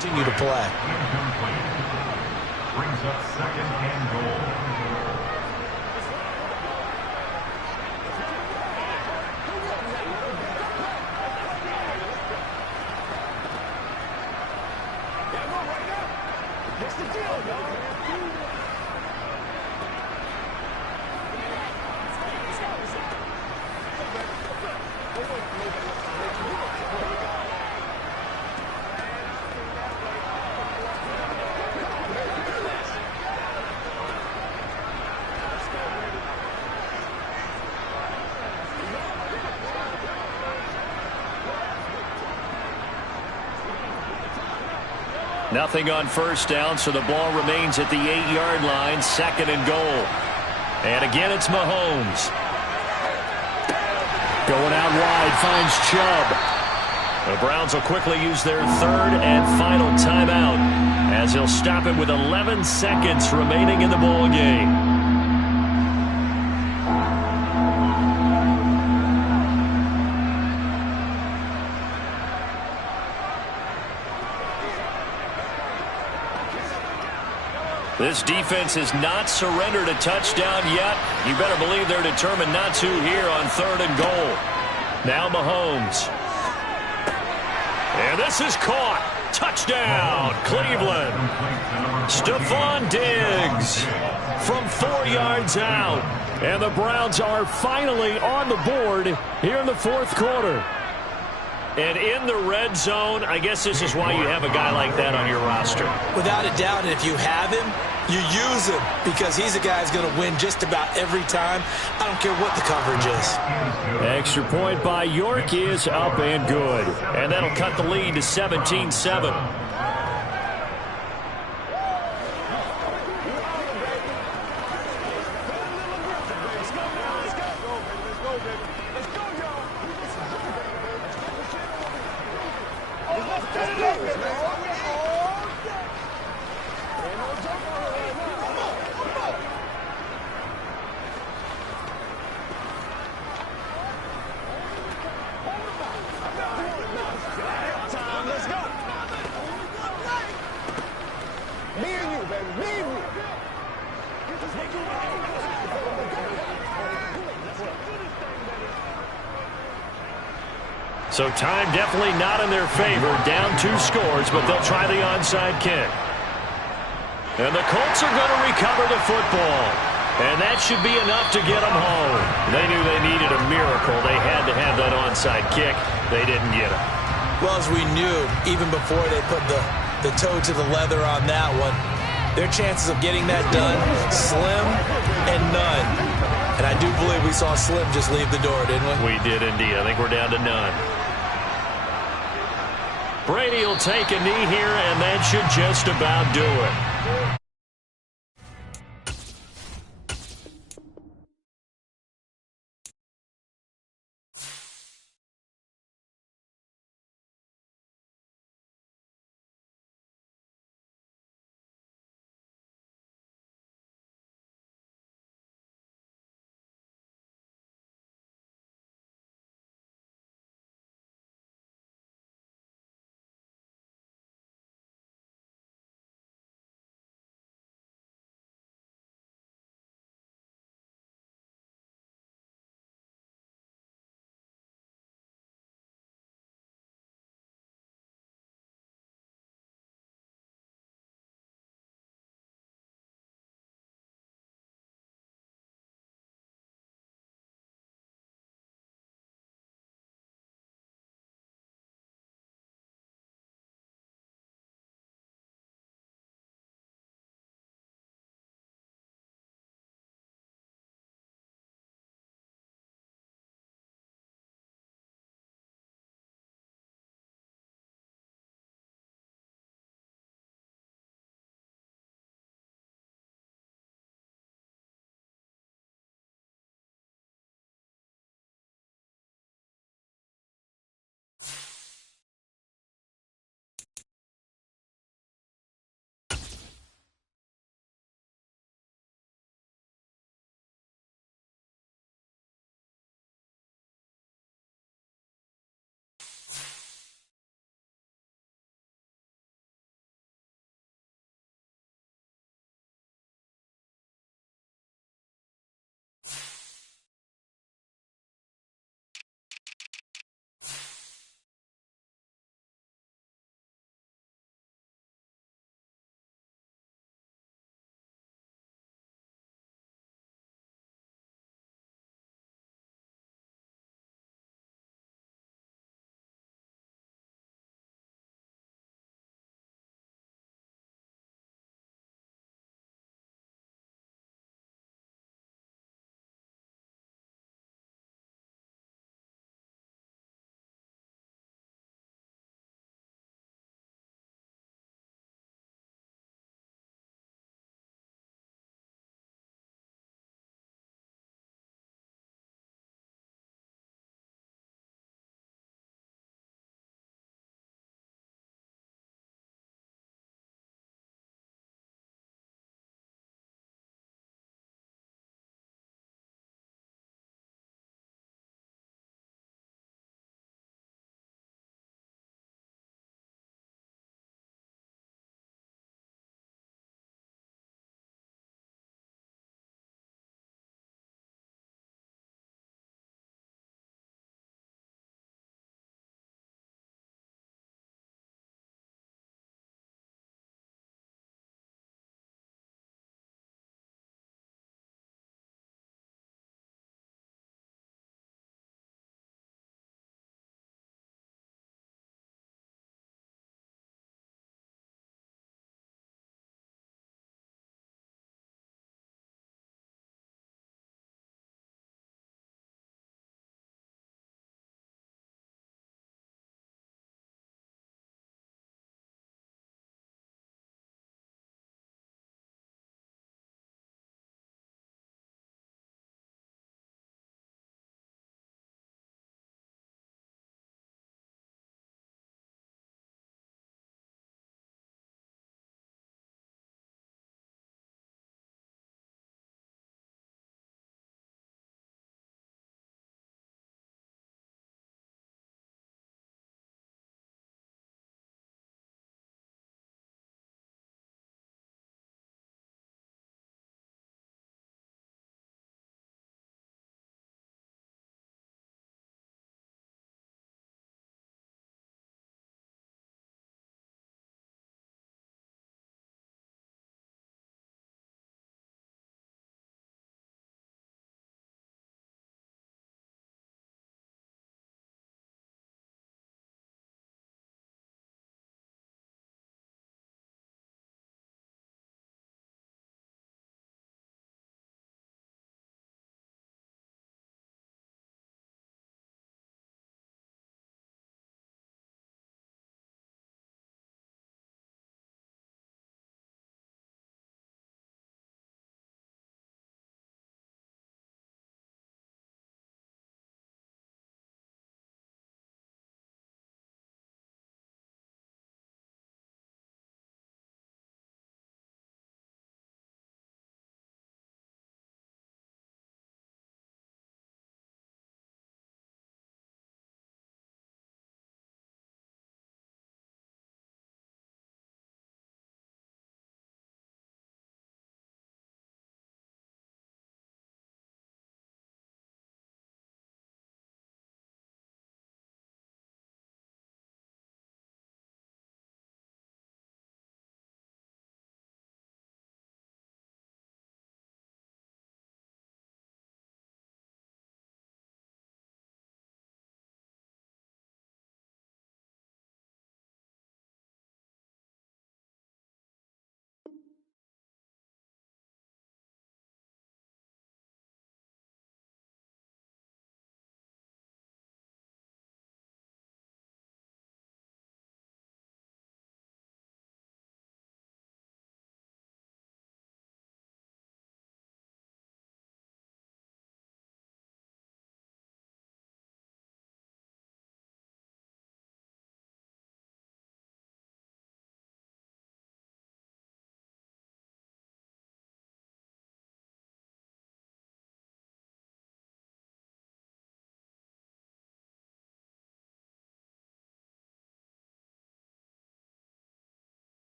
continue to play. Incomplete. Brings up second and goal. Nothing on first down, so the ball remains at the 8-yard line, second and goal. And again, it's Mahomes. Going out wide, finds Chubb. The Browns will quickly use their third and final timeout as they'll stop it with 11 seconds remaining in the ball game. This defense has not surrendered a touchdown yet. You better believe they're determined not to here on third and goal. Now Mahomes. And this is caught. Touchdown, Cleveland. Stephon Diggs from 4 yards out. And the Browns are finally on the board here in the fourth quarter. And in the red zone, I guess this is why you have a guy like that on your roster. Without a doubt, and if you have him, you use him because he's a guy who's going to win just about every time. I don't care what the coverage is. Extra point by York is up and good. And that'll cut the lead to 17-7. So time definitely not in their favor. Down 2 scores, but they'll try the onside kick. And the Colts are going to recover the football. And that should be enough to get them home. They knew they needed a miracle. They had to have that onside kick. They didn't get it. Well, as we knew, even before they put the toe to the leather on that one, their chances of getting that done, slim and none. And I do believe we saw Slim just leave the door, didn't we? We did indeed. I think we're down to none. Brady will take a knee here, and that should just about do it.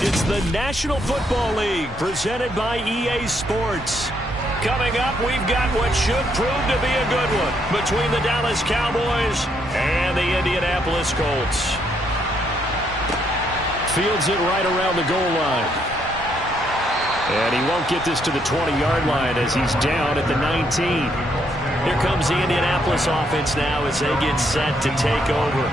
It's the National Football League presented by EA Sports. Coming up, we've got what should prove to be a good one between the Dallas Cowboys and the Indianapolis Colts. Fields it right around the goal line. And he won't get this to the 20-yard line as he's down at the 19. Here comes the Indianapolis offense now as they get set to take over.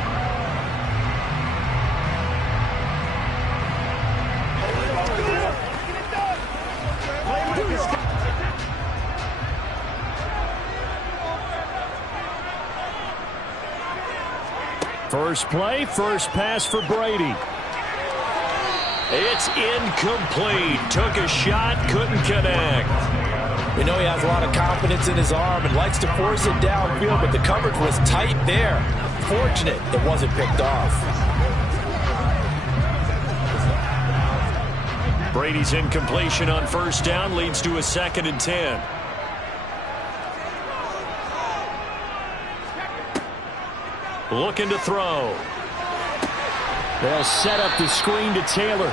First play, first pass for Brady. It's incomplete. Took a shot, couldn't connect. We know he has a lot of confidence in his arm and likes to force it downfield, but the coverage was tight there. Fortunate it wasn't picked off. Brady's incompletion on first down leads to a 2nd and 10. Looking to throw. They'll set up the screen to Taylor.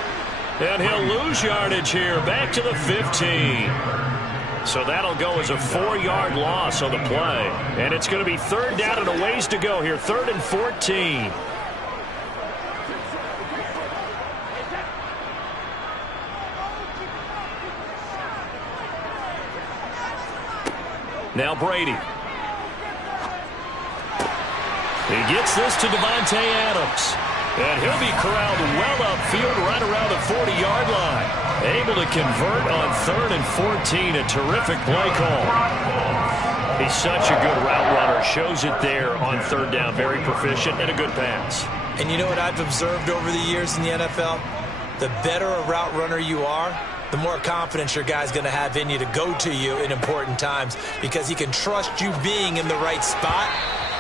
And he'll lose yardage here. Back to the 15. So that'll go as a 4-yard loss on the play. And it's going to be 3rd down and a ways to go here. 3rd and 14. Now Brady. He gets this to Davante Adams. And he'll be corralled well upfield right around the 40-yard line. Able to convert on 3rd and 14. A terrific play call. He's such a good route runner. Shows it there on 3rd down. Very proficient and a good pass. And you know what I've observed over the years in the NFL? The better a route runner you are, the more confidence your guy's going to have in you to go to you in important times because he can trust you being in the right spot,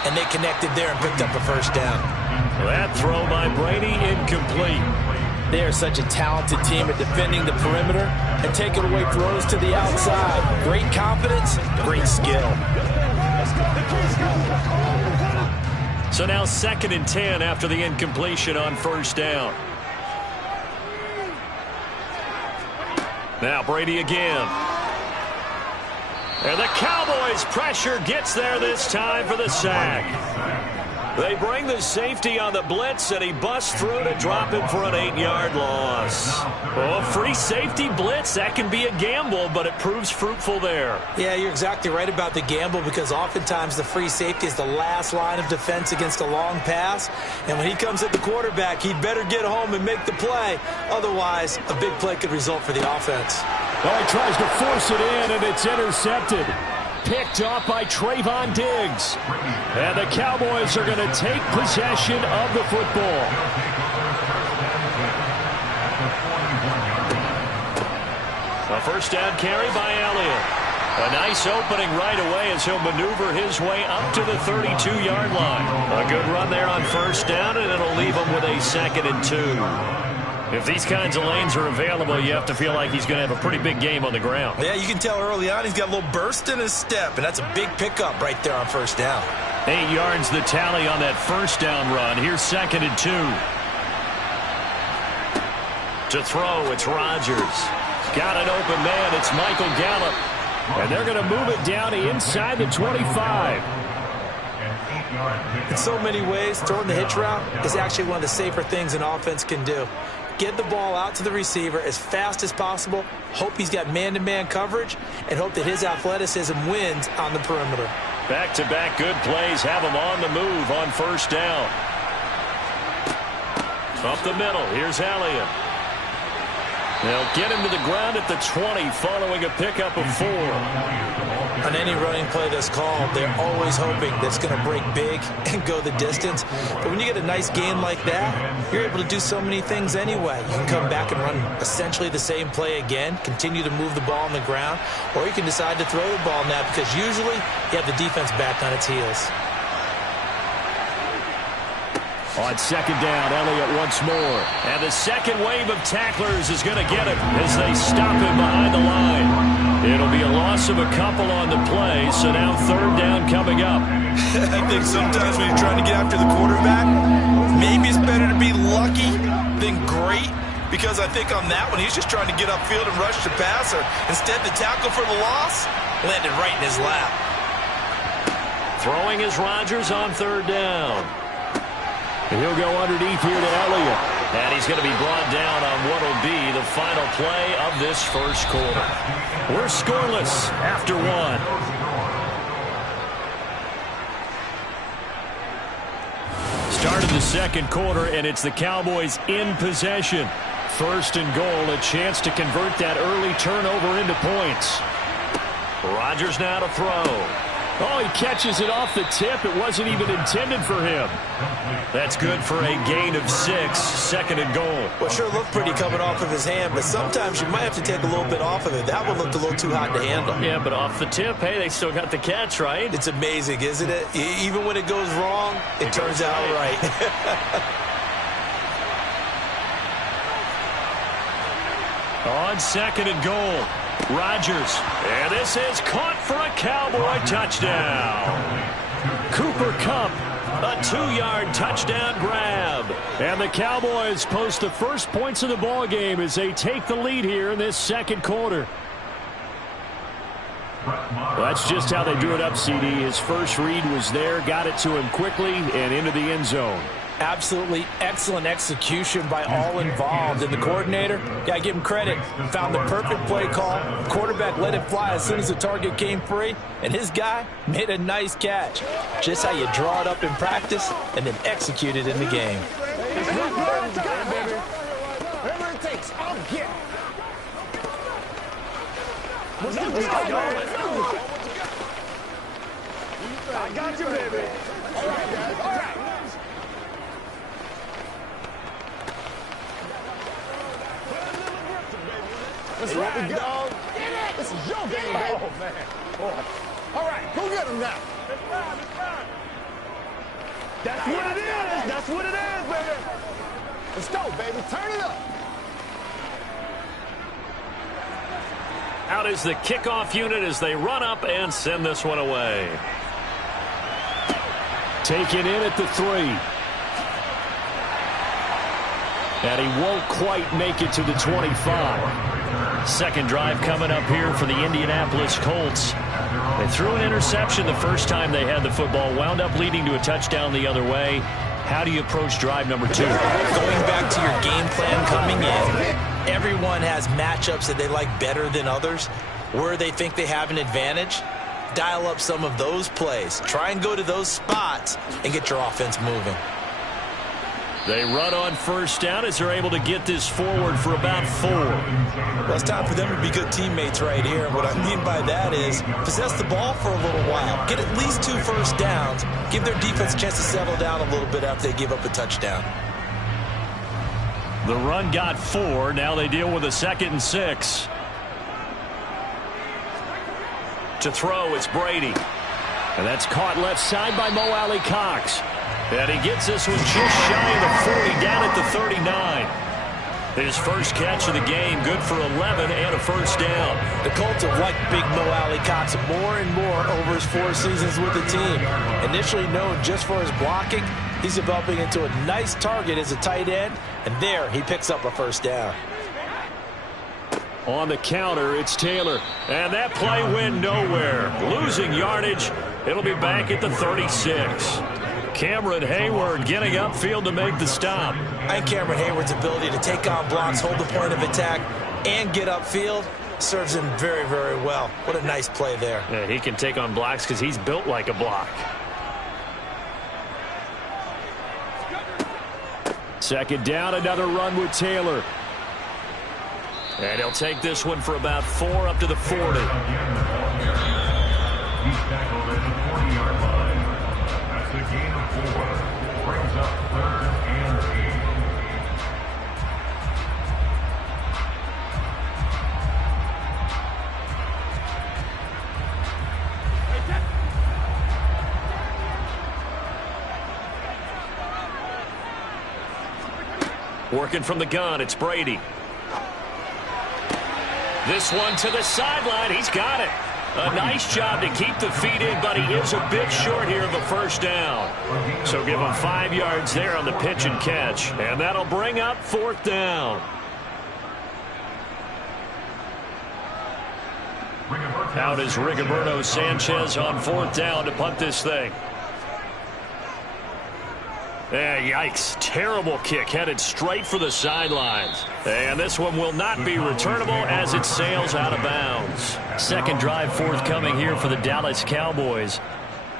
and they connected there and picked up a first down. That throw by Brady, incomplete. They are such a talented team at defending the perimeter and taking away throws to the outside. Great confidence, great skill. So now 2nd and 10 after the incompletion on first down. Now Brady again. And the Cowboys' pressure gets there this time for the sack. They bring the safety on the blitz, and he busts through to drop him for an 8-yard loss. Oh, free safety blitz, that can be a gamble, but it proves fruitful there. Yeah, you're exactly right about the gamble because oftentimes the free safety is the last line of defense against a long pass. And when he comes at the quarterback, he'd better get home and make the play. Otherwise, a big play could result for the offense. Well, he tries to force it in, and it's intercepted. Picked off by Trayvon Diggs. And the Cowboys are going to take possession of the football. A first down carry by Elliott. A nice opening right away as he'll maneuver his way up to the 32-yard line. A good run there on first down, and it'll leave him with a 2nd and 2. If these kinds of lanes are available, you have to feel like he's going to have a pretty big game on the ground. Yeah, you can tell early on he's got a little burst in his step, and that's a big pickup right there on first down. 8 yards the tally on that first down run. Here's 2nd and 2. To throw, it's Rodgers. Got an open man, it's Michael Gallup. And they're going to move it down inside the 25. In so many ways, throwing the hitch route is actually one of the safer things an offense can do. Get the ball out to the receiver as fast as possible, hope he's got man-to-man coverage, and hope that his athleticism wins on the perimeter. Back-to-back good plays have him on the move on first down. Up the middle, here's Elliott. They'll get him to the ground at the 20 following a pickup of 4. On any running play that's called, they're always hoping that it's going to break big and go the distance. But when you get a nice gain like that, you're able to do so many things anyway. You can come back and run essentially the same play again, continue to move the ball on the ground, or you can decide to throw the ball now because usually you have the defense back on its heels. On second down, Elliott once more. And the second wave of tacklers is going to get him as they stop him behind the line. It'll be a loss of a couple on the play, so now third down coming up. I think sometimes when you're trying to get after the quarterback, maybe it's better to be lucky than great. because I think on that one, he's just trying to get upfield and rush the passer. Instead, the tackle for the loss landed right in his lap. Throwing is Rodgers on third down. And he'll go underneath here to Elliott. And he's going to be brought down on what will be the final play of this first quarter. We're scoreless after one. Start of the second quarter, and it's the Cowboys in possession. First and goal, a chance to convert that early turnover into points. Rodgers now to throw. Oh, he catches it off the tip. It wasn't even intended for him. That's good for a gain of 6, second and goal. Well, sure looked pretty coming off of his hand, but sometimes you might have to take a little bit off of it. That one looked a little too hot to handle. Yeah, but off the tip, hey, they still got the catch, right? It's amazing, isn't it? Even when it goes wrong, it turns out right. On second and goal, Rodgers. And this is caught for a Cowboy touchdown. Cooper Kupp, a 2-yard touchdown grab. And the Cowboys post the first points of the ball game as they take the lead here in this second quarter. Well, that's just how they drew it up, CD. His first read was there, got it to him quickly, and into the end zone. Absolutely excellent execution by all involved. And the coordinator, got to give him credit, found the perfect play call. Quarterback let it fly as soon as the target came free. And his guy made a nice catch. Just how you draw it up in practice and then execute it in the game. Whatever it takes, I'll get it. I got you, baby. All right, guys. All right. That's right, big dog. This is your game, baby. Oh, man. Boy. All right, go get him now. That's what it is. That's what it is, baby. Let's go, baby. Turn it up. Out is the kickoff unit as they run up and send this one away. Taken in at the 3. And he won't quite make it to the 25. Second drive coming up here for the Indianapolis Colts. They threw an interception the first time they had the football, wound up leading to a touchdown the other way. How do you approach drive number 2? Going back to your game plan coming in, everyone has matchups that they like better than others. Where they think they have an advantage, dial up some of those plays. Try and go to those spots and get your offense moving. They run on first down as they're able to get this forward for about 4. Well, it's time for them to be good teammates right here. And what I mean by that is possess the ball for a little while. Get at least 2 first downs. Give their defense a chance to settle down a little bit after they give up a touchdown. The run got 4. Now they deal with a 2nd and 6. To throw, it's Brady. And that's caught left side by Mo Alley-Cox. And he gets this one just shy of the 40, down at the 39. His first catch of the game, good for 11 and a first down. The Colts have liked big Mo Alley-Cox more and more over his 4 seasons with the team. Initially known just for his blocking, he's developing into a nice target as a tight end, and there he picks up a first down. On the counter, it's Taylor. And that play went nowhere. Losing yardage. It'll be back at the 36. Cameron Hayward getting upfield to make the stop. I think Cameron Hayward's ability to take on blocks, hold the point of attack, and get upfield serves him very, very well. What a nice play there. Yeah, he can take on blocks because he's built like a block. Second down, another run with Taylor. And he'll take this one for about 4 up to the 40. He's tackled at the 40-yard line. That's a gain of 4. Brings up 3rd and 8. Working from the gun, it's Brady. This one to the sideline. He's got it. A nice job to keep the feet in, but he is a bit short here of a first down. So give him 5 yards there on the pitch and catch. And that'll bring up 4th down. Out is Rigoberto Sanchez on 4th down to punt this thing. Yikes. Terrible kick headed straight for the sidelines. And this one will not be returnable as it sails out of bounds. Second drive forthcoming here for the Dallas Cowboys.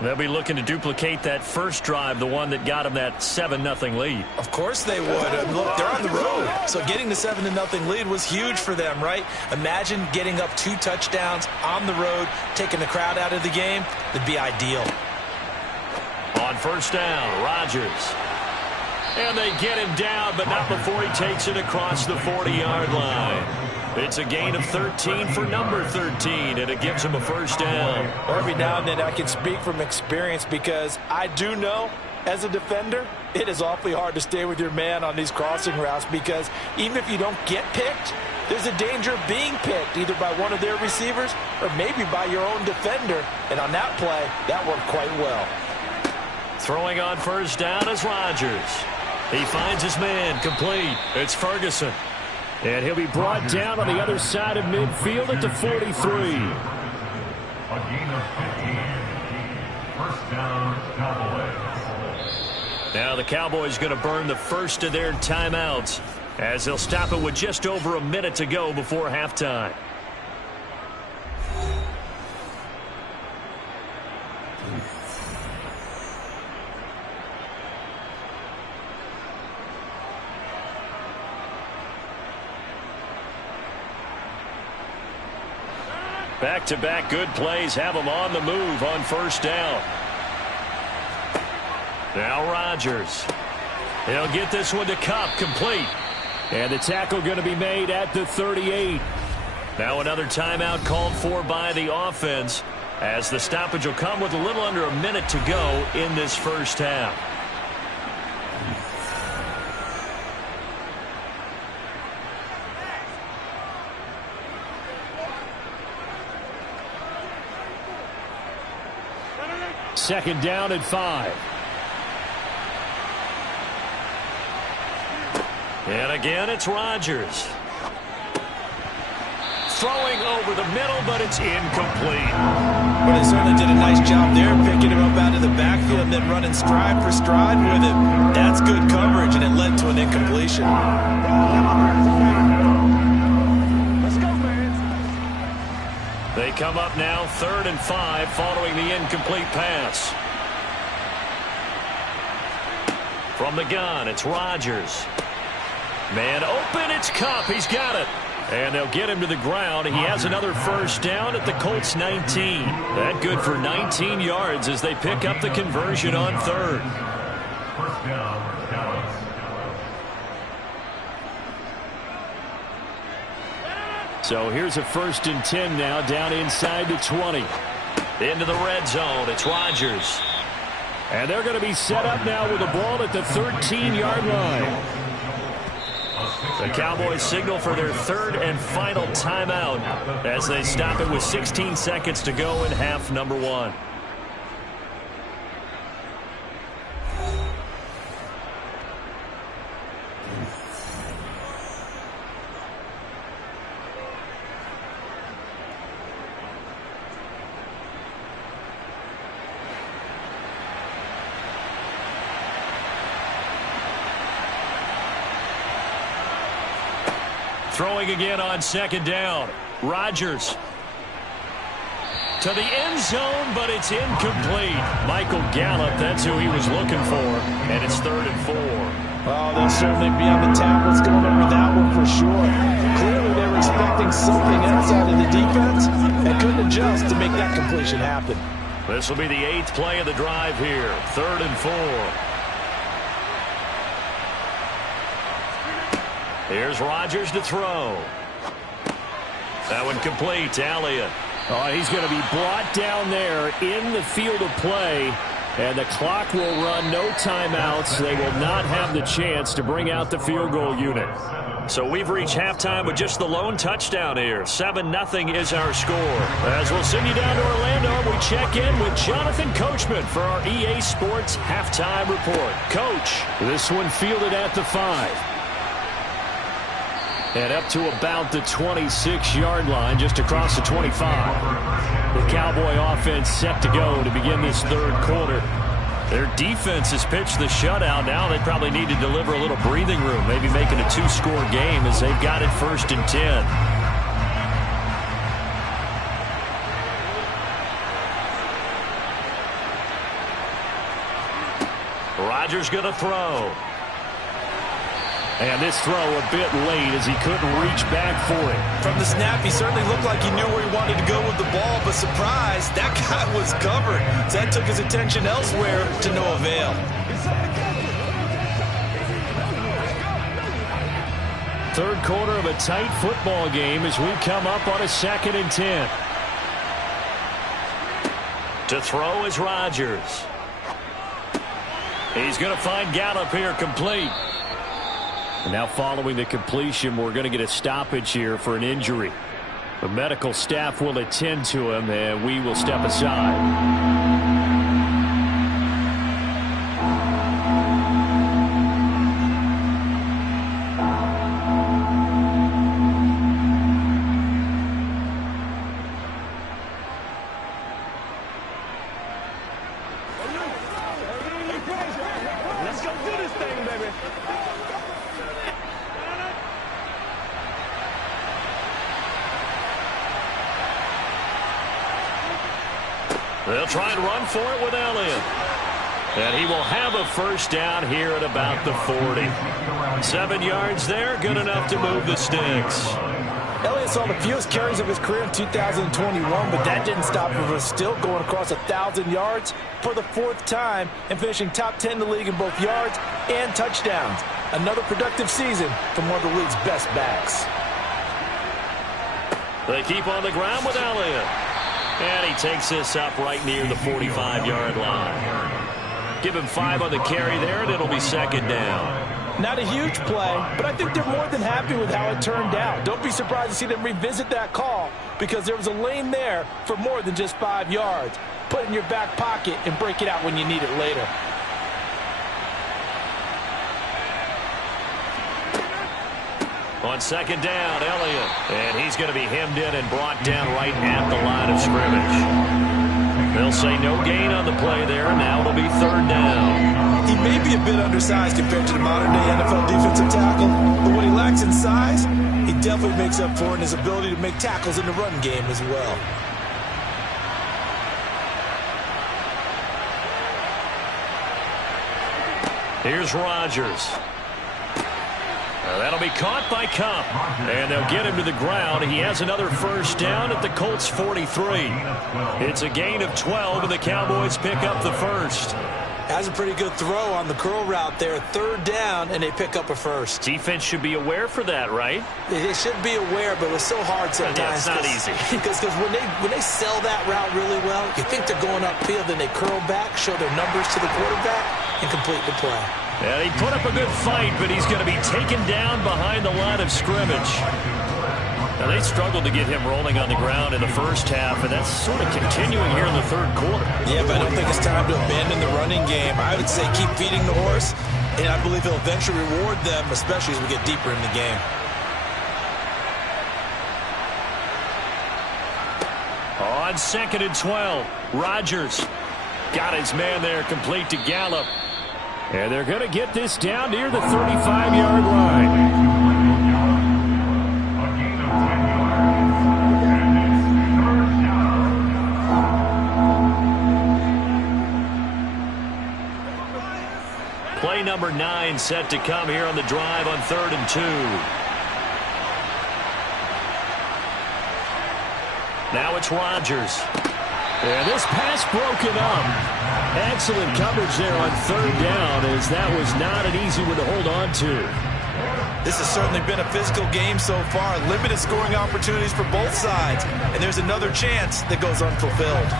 They'll be looking to duplicate that first drive, the one that got them that 7-0 lead. Of course they would. Look, they're on the road, so getting the 7-0 lead was huge for them, right? Imagine getting up 2 touchdowns on the road, taking the crowd out of the game. It'd be ideal. On 1st down, Rodgers. And they get him down, but not before he takes it across the 40-yard line. It's a gain of 13 for number 13, and it gives him a 1st down. Every now and then I can speak from experience because I do know, as a defender, it is awfully hard to stay with your man on these crossing routes because even if you don't get picked, there's a danger of being picked either by one of their receivers or maybe by your own defender. And on that play, that worked quite well. Throwing on 1st down is Rodgers. He finds his man complete. It's Ferguson. And he'll be brought down on the other side of midfield at the 43. A gain of 15. 1st down, Cowboys. Now the Cowboys going to burn the first of their timeouts as they'll stop it with just over a minute to go before halftime. Back-to-back good plays have them on the move on 1st down. Now Rodgers. He'll get this one to Kupp, complete. And the tackle going to be made at the 38. Now another timeout called for by the offense as the stoppage will come with a little under a minute to go in this 1st half. Second down and 5. And again, it's Rodgers. Throwing over the middle, but it's incomplete. But they certainly did a nice job there, picking him up out of the backfield and then running stride for stride with him. That's good coverage, and it led to an incompletion. They come up now 3rd and 5 following the incomplete pass. From the gun, it's Rodgers. Man open, it's Kupp. He's got it. And they'll get him to the ground. He has another 1st down at the Colts 19. That good for 19 yards as they pick up the conversion on 3rd. 1st down, Dallas. So here's a 1st and 10 now down inside the 20. Into the red zone. It's Rodgers. And they're going to be set up now with the ball at the 13-yard line. The Cowboys signal for their 3rd and final timeout as they stop it with 16 seconds to go in half number 1. Throwing again on 2nd down. Rodgers to the end zone, but it's incomplete. Michael Gallup, that's who he was looking for, and it's 3rd and 4. Oh, they'll certainly be on the tablets going over that one for sure. Clearly they were expecting something else out of the defense and couldn't adjust to make that completion happen. This will be the 8th play of the drive here. 3rd and 4. Here's Rodgers to throw. That one complete to Elliott. Oh, he's going to be brought down there in the field of play. And the clock will run, no timeouts. They will not have the chance to bring out the field goal unit. So we've reached halftime with just the lone touchdown here. 7-0 is our score. As we'll send you down to Orlando, we check in with Jonathan Coachman for our EA Sports Halftime Report. Coach, this one fielded at the 5. And up to about the 26-yard line, just across the 25. The Cowboy offense set to go to begin this third quarter. Their defense has pitched the shutout. Now they probably need to deliver a little breathing room, maybe making a 2-score game as they've got it 1st and 10. Rodgers going to throw. And this throw a bit late as he couldn't reach back for it. From the snap, he certainly looked like he knew where he wanted to go with the ball, but surprise, that guy was covered. So that took his attention elsewhere to no avail. Third quarter of a tight football game as we come up on a 2nd and 10. To throw is Rodgers. He's going to find Gallup here complete. And now following the completion, we're going to get a stoppage here for an injury. The medical staff will attend to him, and we will step aside. They'll try and run for it with Elliott. And he will have a first down here at about the 40. 7 yards there, good enough to move the sticks. Elliott saw the fewest carries of his career in 2021, but that didn't stop him from still going across 1,000 yards for the 4th time and finishing top 10 in the league in both yards and touchdowns. Another productive season from one of the league's best backs. They keep on the ground with Elliott. And he takes this up right near the 45-yard line. Give him 5 on the carry there, and it'll be 2nd down. Not a huge play, but I think they're more than happy with how it turned out. Don't be surprised to see them revisit that call because there was a lane there for more than just 5 yards. Put it in your back pocket and break it out when you need it later. On 2nd down, Elliott. And he's going to be hemmed in and brought down right at the line of scrimmage. They'll say no gain on the play there. Now it'll be 3rd down. He may be a bit undersized compared to the modern-day NFL defensive tackle, but what he lacks in size, he definitely makes up for in his ability to make tackles in the run game as well. Here's Rodgers. That'll be caught by Kupp. And they'll get him to the ground. He has another first down at the Colts 43. It's a gain of 12, and the Cowboys pick up the first. Has a pretty good throw on the curl route there. 3rd down, and they pick up a first. Defense should be aware for that, right? They should be aware, but it's so hard sometimes. Yeah, it's not easy. Because when they sell that route really well, you think they're going upfield, then they curl back, show their numbers to the quarterback, and complete the play. Yeah, he put up a good fight, but he's going to be taken down behind the line of scrimmage. Now, they struggled to get him rolling on the ground in the first half, and that's sort of continuing here in the 3rd quarter. Yeah, but I don't think it's time to abandon the running game. I would say keep feeding the horse, and I believe he'll eventually reward them, especially as we get deeper in the game. On 2nd and 12, Rodgers got his man there complete to Gallup. And they're going to get this down near the 35-yard line. Play number 9 set to come here on the drive on 3rd and 2. Now it's Rodgers. And this pass broken up. Excellent coverage there on 3rd down, as that was not an easy one to hold on to. This has certainly been a physical game so far. Limited scoring opportunities for both sides. And there's another chance that goes unfulfilled.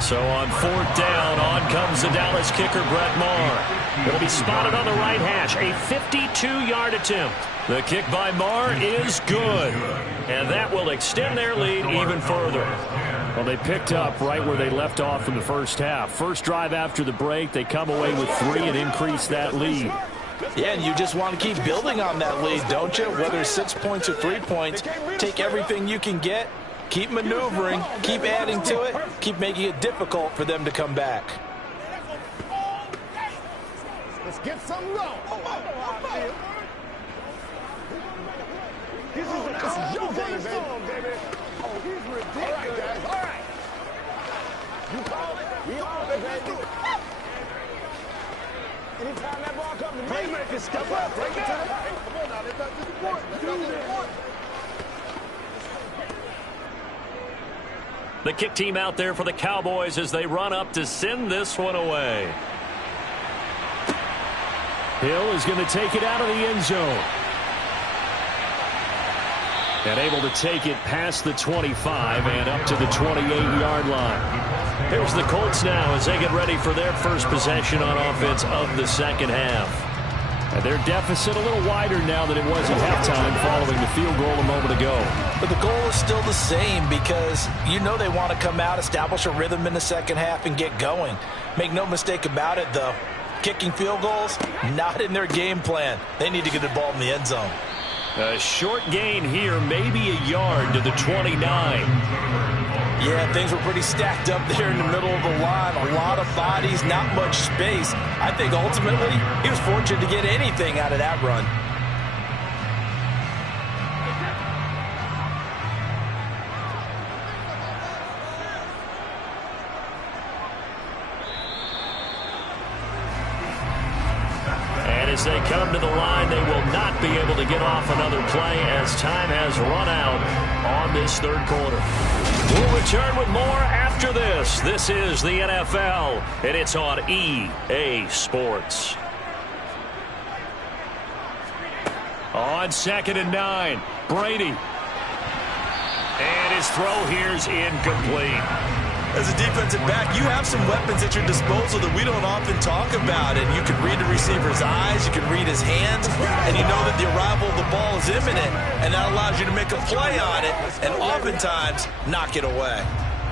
So on 4th down, on comes the Dallas kicker, Brett Maher. It'll be spotted on the right hash. A 52-yard attempt. The kick by Maher is good. And that will extend their lead even further. Well, they picked up right where they left off in the first half. First drive after the break, they come away with 3 and increase that lead. Yeah, and you just want to keep building on that lead, don't you? Whether it's 6 points or 3 points, take everything you can get, keep maneuvering, keep adding to it, keep making it difficult for them to come back. Let's get something going. This is your game, baby. Oh, he's ridiculous. All right, guys. All right. You call it. We on it, baby. Anytime that ball comes to me, playmakers step up. Take it to the right. Come on now. Let's not disappoint. Let's not disappoint. The kick team out there for the Cowboys as they run up to send this one away. Hill is going to take it out of the end zone. And able to take it past the 25 and up to the 28-yard line. Here's the Colts now as they get ready for their first possession on offense of the second half. And their deficit a little wider now than it was at halftime following the field goal a moment ago. But the goal is still the same because you know they want to come out, establish a rhythm in the second half, and get going. Make no mistake about it, though. Kicking field goals, not in their game plan. They need to get the ball in the end zone. A short gain here, maybe a yard to the 29. Yeah, things were pretty stacked up there in the middle of the line. A lot of bodies, not much space. I think ultimately he was fortunate to get anything out of that run. As they come to the line, they will not be able to get off another play as time has run out on this third quarter. We'll return with more after this. This is the NFL, and it's on EA Sports. On 2nd and 9, Brady. And his throw here's incomplete. As a defensive back, you have some weapons at your disposal that we don't often talk about. And you can read the receiver's eyes, you can read his hands, and you know that the arrival of the ball is imminent, and that allows you to make a play on it and oftentimes knock it away.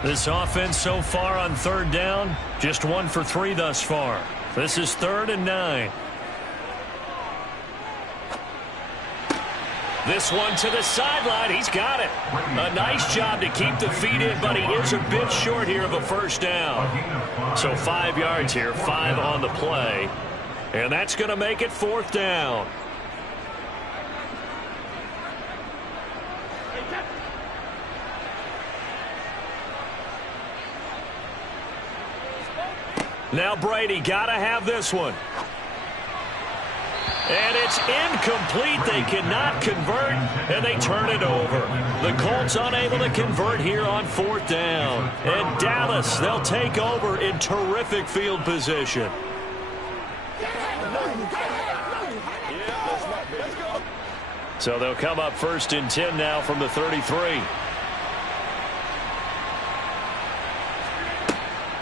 This offense so far on 3rd down, just 1 for 3 thus far. This is 3rd and 9. This one to the sideline. He's got it. A nice job to keep the feet in, but he is a bit short here of a first down. So 5 yards here, 5 on the play. And that's going to make it 4th down. Now Brady got to have this one. And it's incomplete. They cannot convert, and they turn it over. The Colts unable to convert here on 4th down. And Dallas, they'll take over in terrific field position. So they'll come up 1st and 10 now from the 33.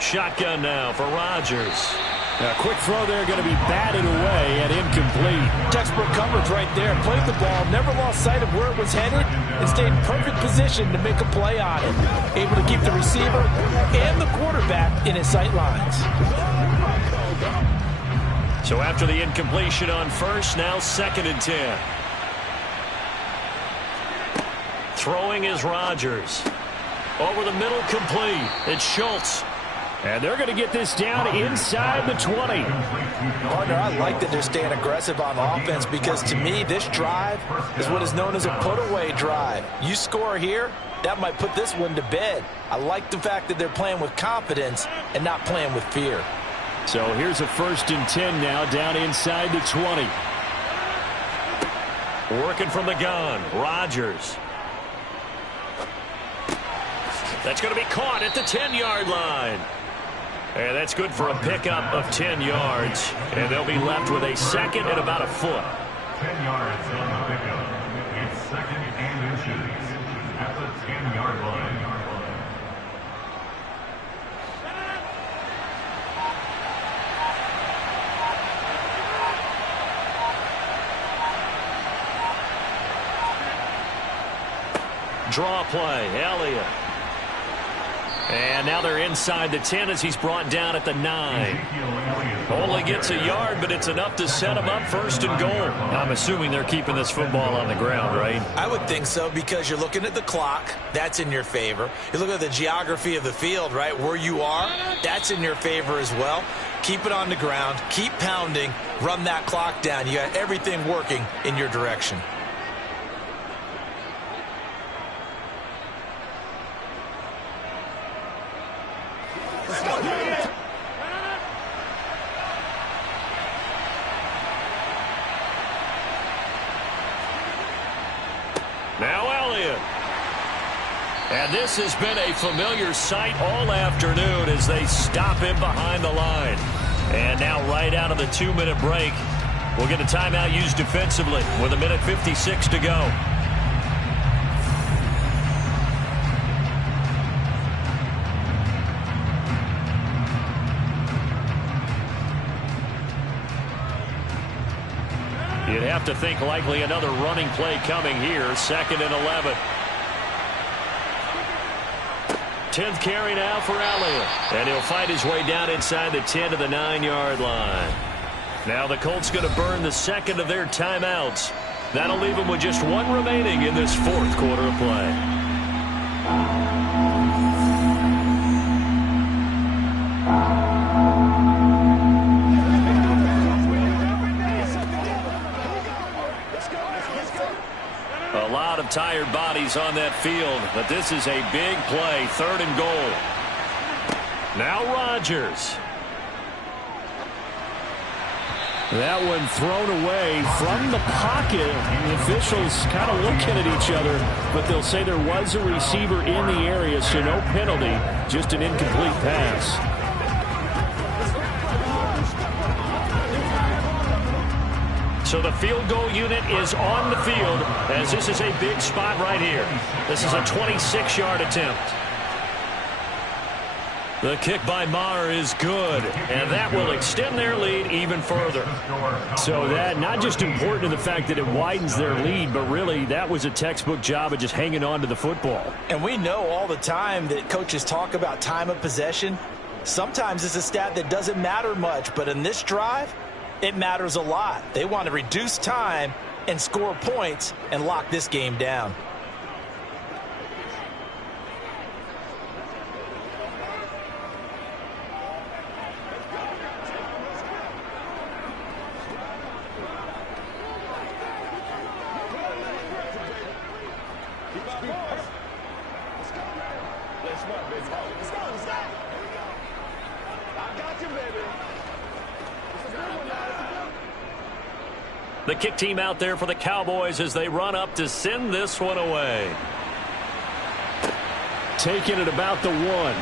Shotgun now for Rodgers. A quick throw there, going to be batted away and incomplete. Textbook coverage right there. Played the ball, never lost sight of where it was headed, and stayed in perfect position to make a play on it. Able to keep the receiver and the quarterback in his sight lines. So after the incompletion on 1st, now 2nd and 10. Throwing is Rodgers. Over the middle, complete. It's Schultz. And they're going to get this down inside the 20. Partner, I like that they're staying aggressive on offense because to me, this drive is what is known as a put-away drive. You score here, that might put this one to bed. I like the fact that they're playing with confidence and not playing with fear. So here's a 1st and 10 now down inside the 20. Working from the gun, Rodgers. That's going to be caught at the 10-yard line. And that's good for a pickup of 10 yards. And they'll be left with a 2nd and about a foot. 10 yards on the pickup. It's 2nd and inches at the 10-yard line. Draw play, Elliott. And now they're inside the 10 as he's brought down at the 9. Only gets a yard, but it's enough to set him up 1st and goal. I'm assuming they're keeping this football on the ground, right? I would think so, because you're looking at the clock. That's in your favor. You look at the geography of the field, right? Where you are, that's in your favor as well. Keep it on the ground. Keep pounding. Run that clock down. You got everything working in your direction. Now Elliott. And this has been a familiar sight all afternoon as they stop him behind the line. And now right out of the 2-minute break, we'll get a timeout used defensively with 1:56 to go. You'd have to think likely another running play coming here. 2nd and 11. 10th carry now for Elliott. And he'll fight his way down inside the 10 to the 9-yard line. Now the Colts going to burn the 2nd of their timeouts. That'll leave them with just 1 remaining in this 4th quarter of play. A lot of tired bodies on that field, but this is a big play. 3rd and goal. Now Rodgers. That one thrown away from the pocket. The officials kind of looking at each other, but they'll say there was a receiver in the area, so no penalty, just an incomplete pass. So the field goal unit is on the field as this is a big spot right here. This is a 26-yard attempt. The kick by Maher is good, and that will extend their lead even further. So that not just important to the fact that it widens their lead, but really that was a textbook job of just hanging on to the football. And we know all the time that coaches talk about time of possession. Sometimes it's a stat that doesn't matter much, but in this drive, it matters a lot. They want to reduce time and score points and lock this game down. The kick team out there for the Cowboys as they run up to send this one away. Taking it about the 1.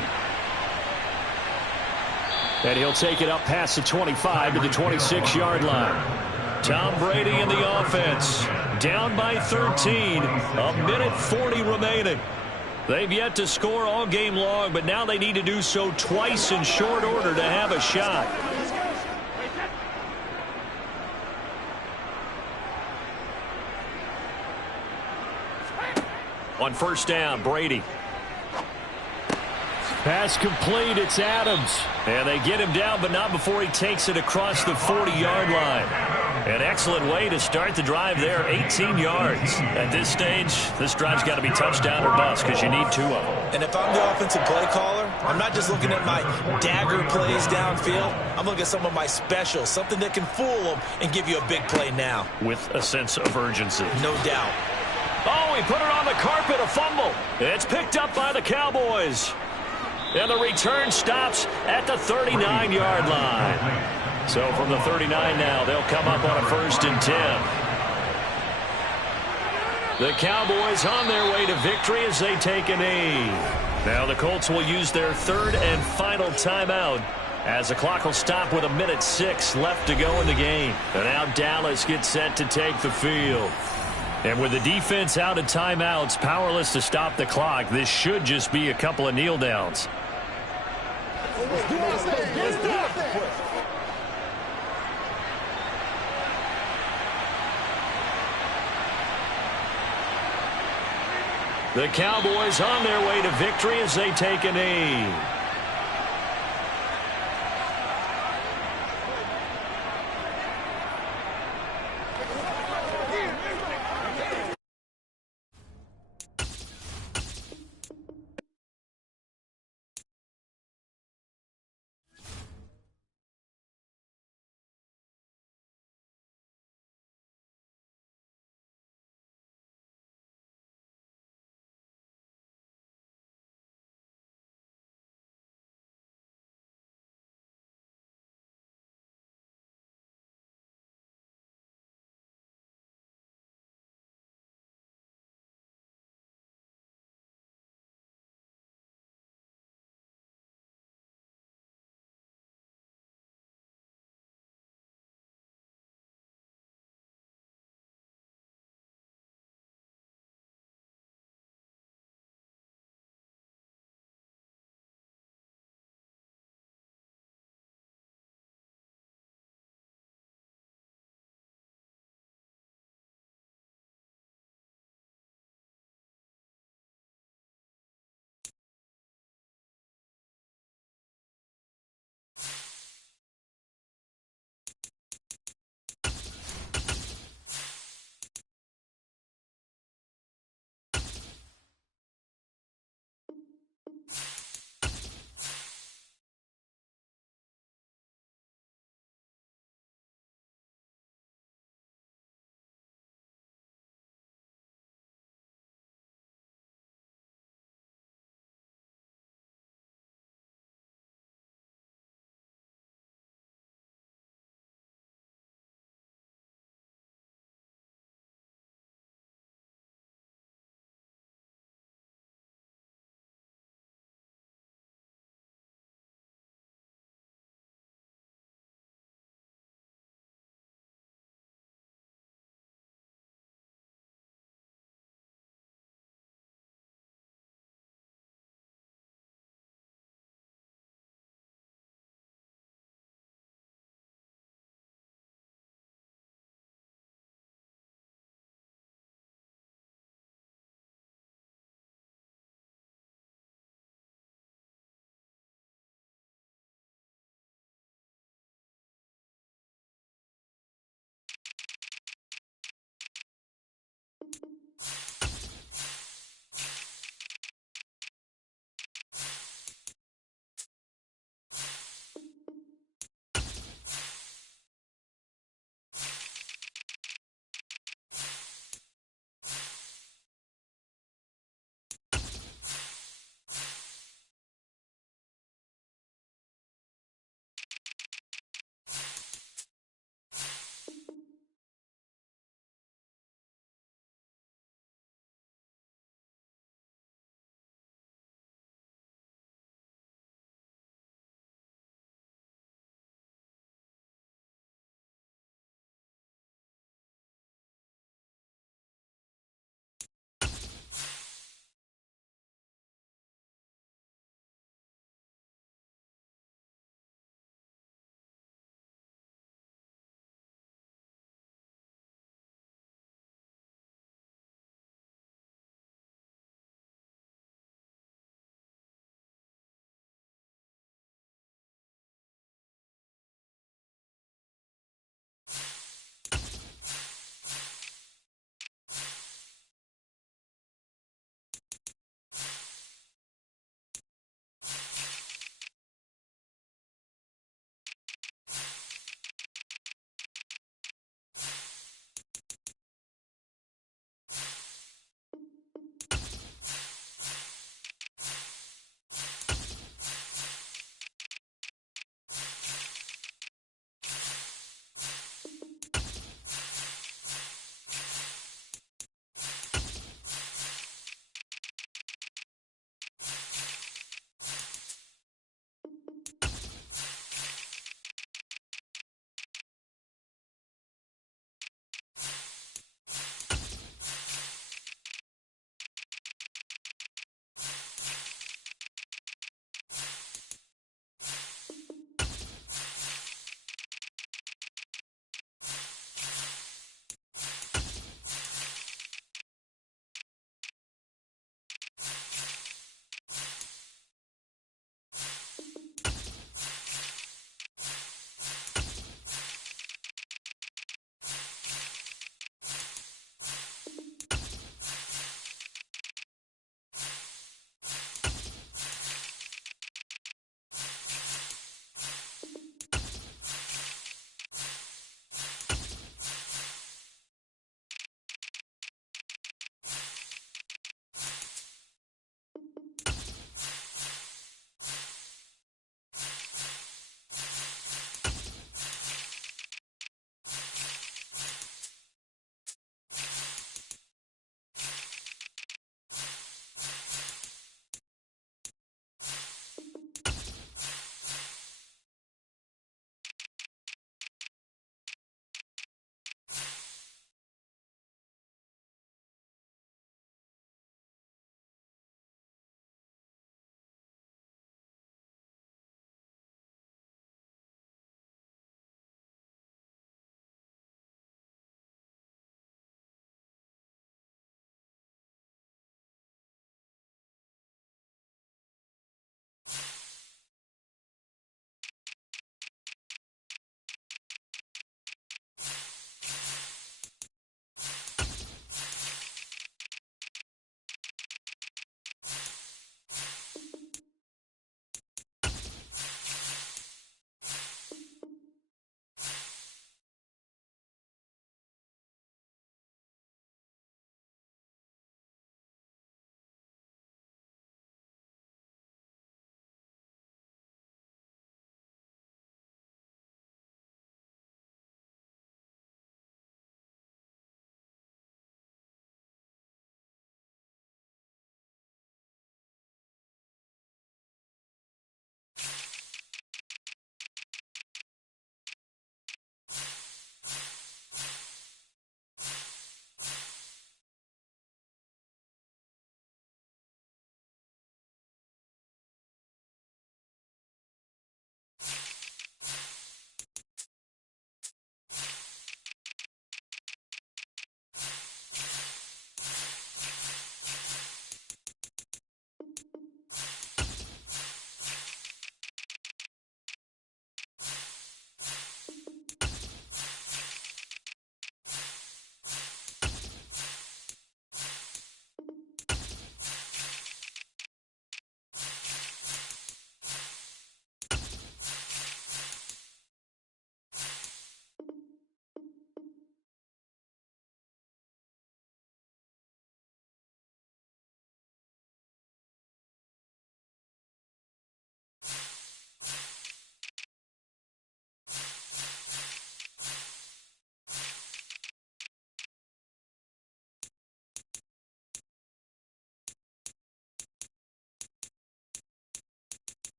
And he'll take it up past the 25 to the 26-yard line. Tom Brady in the offense. Down by 13. 1:40 remaining. They've yet to score all game long, but now they need to do so twice in short order to have a shot. On 1st down, Brady. Pass complete, it's Adams. And they get him down, but not before he takes it across the 40-yard line. An excellent way to start the drive there, 18 yards. At this stage, this drive's got to be touchdown or bust because you need 2 of them. And if I'm the offensive play caller, I'm not just looking at my dagger plays downfield. I'm looking at some of my specials, something that can fool them and give you a big play now. With a sense of urgency. No doubt. Oh, he put it on the carpet, a fumble. It's picked up by the Cowboys. And the return stops at the 39-yard line. So from the 39 now, they'll come up on a 1st and 10. The Cowboys on their way to victory as they take a knee. Now the Colts will use their 3rd and final timeout as the clock will stop with 1:06 left to go in the game. And now Dallas gets set to take the field. And with the defense out of timeouts, powerless to stop the clock, this should just be a couple of kneel downs. The Cowboys on their way to victory as they take a knee.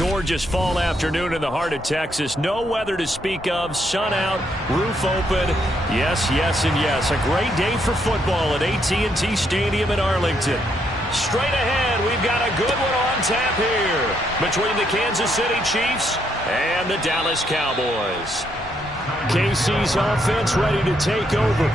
gorgeous fall afternoon in the heart of Texas. No weather to speak of. Sun out, roof open. Yes, yes, and yes. A great day for football at AT&T Stadium in Arlington. Straight ahead, we've got a good one on tap here between the Kansas City Chiefs and the Dallas Cowboys. KC's offense ready to take over.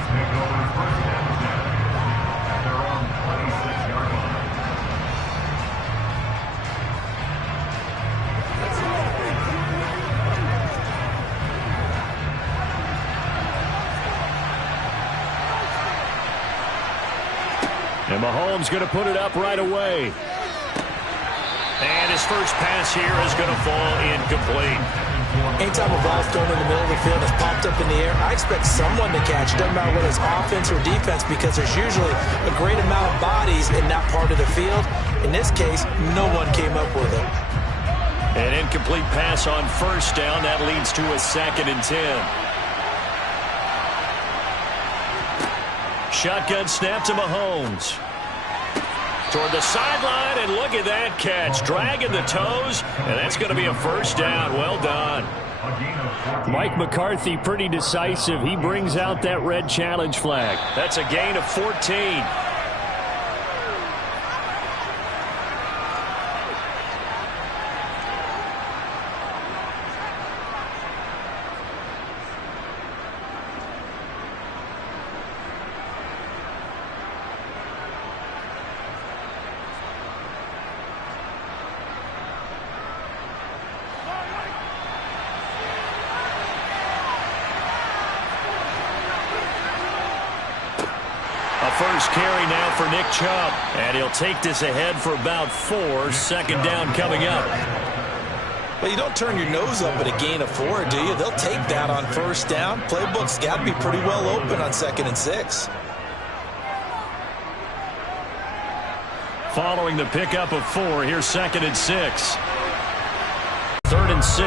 And Mahomes going to put it up right away. And his first pass here is going to fall incomplete. Anytime a ball's thrown in the middle of the field, it's popped up in the air, I expect someone to catch it. Doesn't matter whether it's offense or defense, because there's usually a great amount of bodies in that part of the field. In this case, no one came up with it. An incomplete pass on first down. That leads to a 2nd and 10. Shotgun snap to Mahomes. Toward the sideline, and look at that catch. Dragging the toes, and that's going to be a first down. Well done. Mike McCarthy pretty decisive. He brings out that red challenge flag. That's a gain of 14. First carry now for Nick Chubb. And he'll take this ahead for about 4. 2nd down coming up. Well, you don't turn your nose up at a gain of 4, do you? They'll take that on first down. Playbook's got to be pretty well open on 2nd and 6. Following the pickup of 4, here's 2nd and 6. 3rd and 6.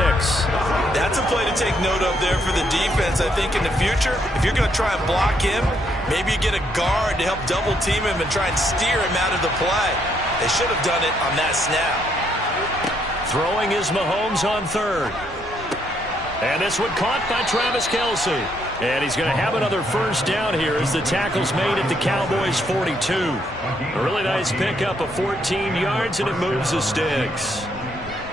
That's a play to take note of there for the defense. I think in the future, if you're going to try and block him, maybe you get a guard to help double team him and try and steer him out of the play. They should have done it on that snap. Throwing is Mahomes on 3rd. And this one caught by Travis Kelce. And he's going to have another first down here as the tackle's made at the Cowboys' 42. A really nice pickup of 14 yards, and it moves the sticks.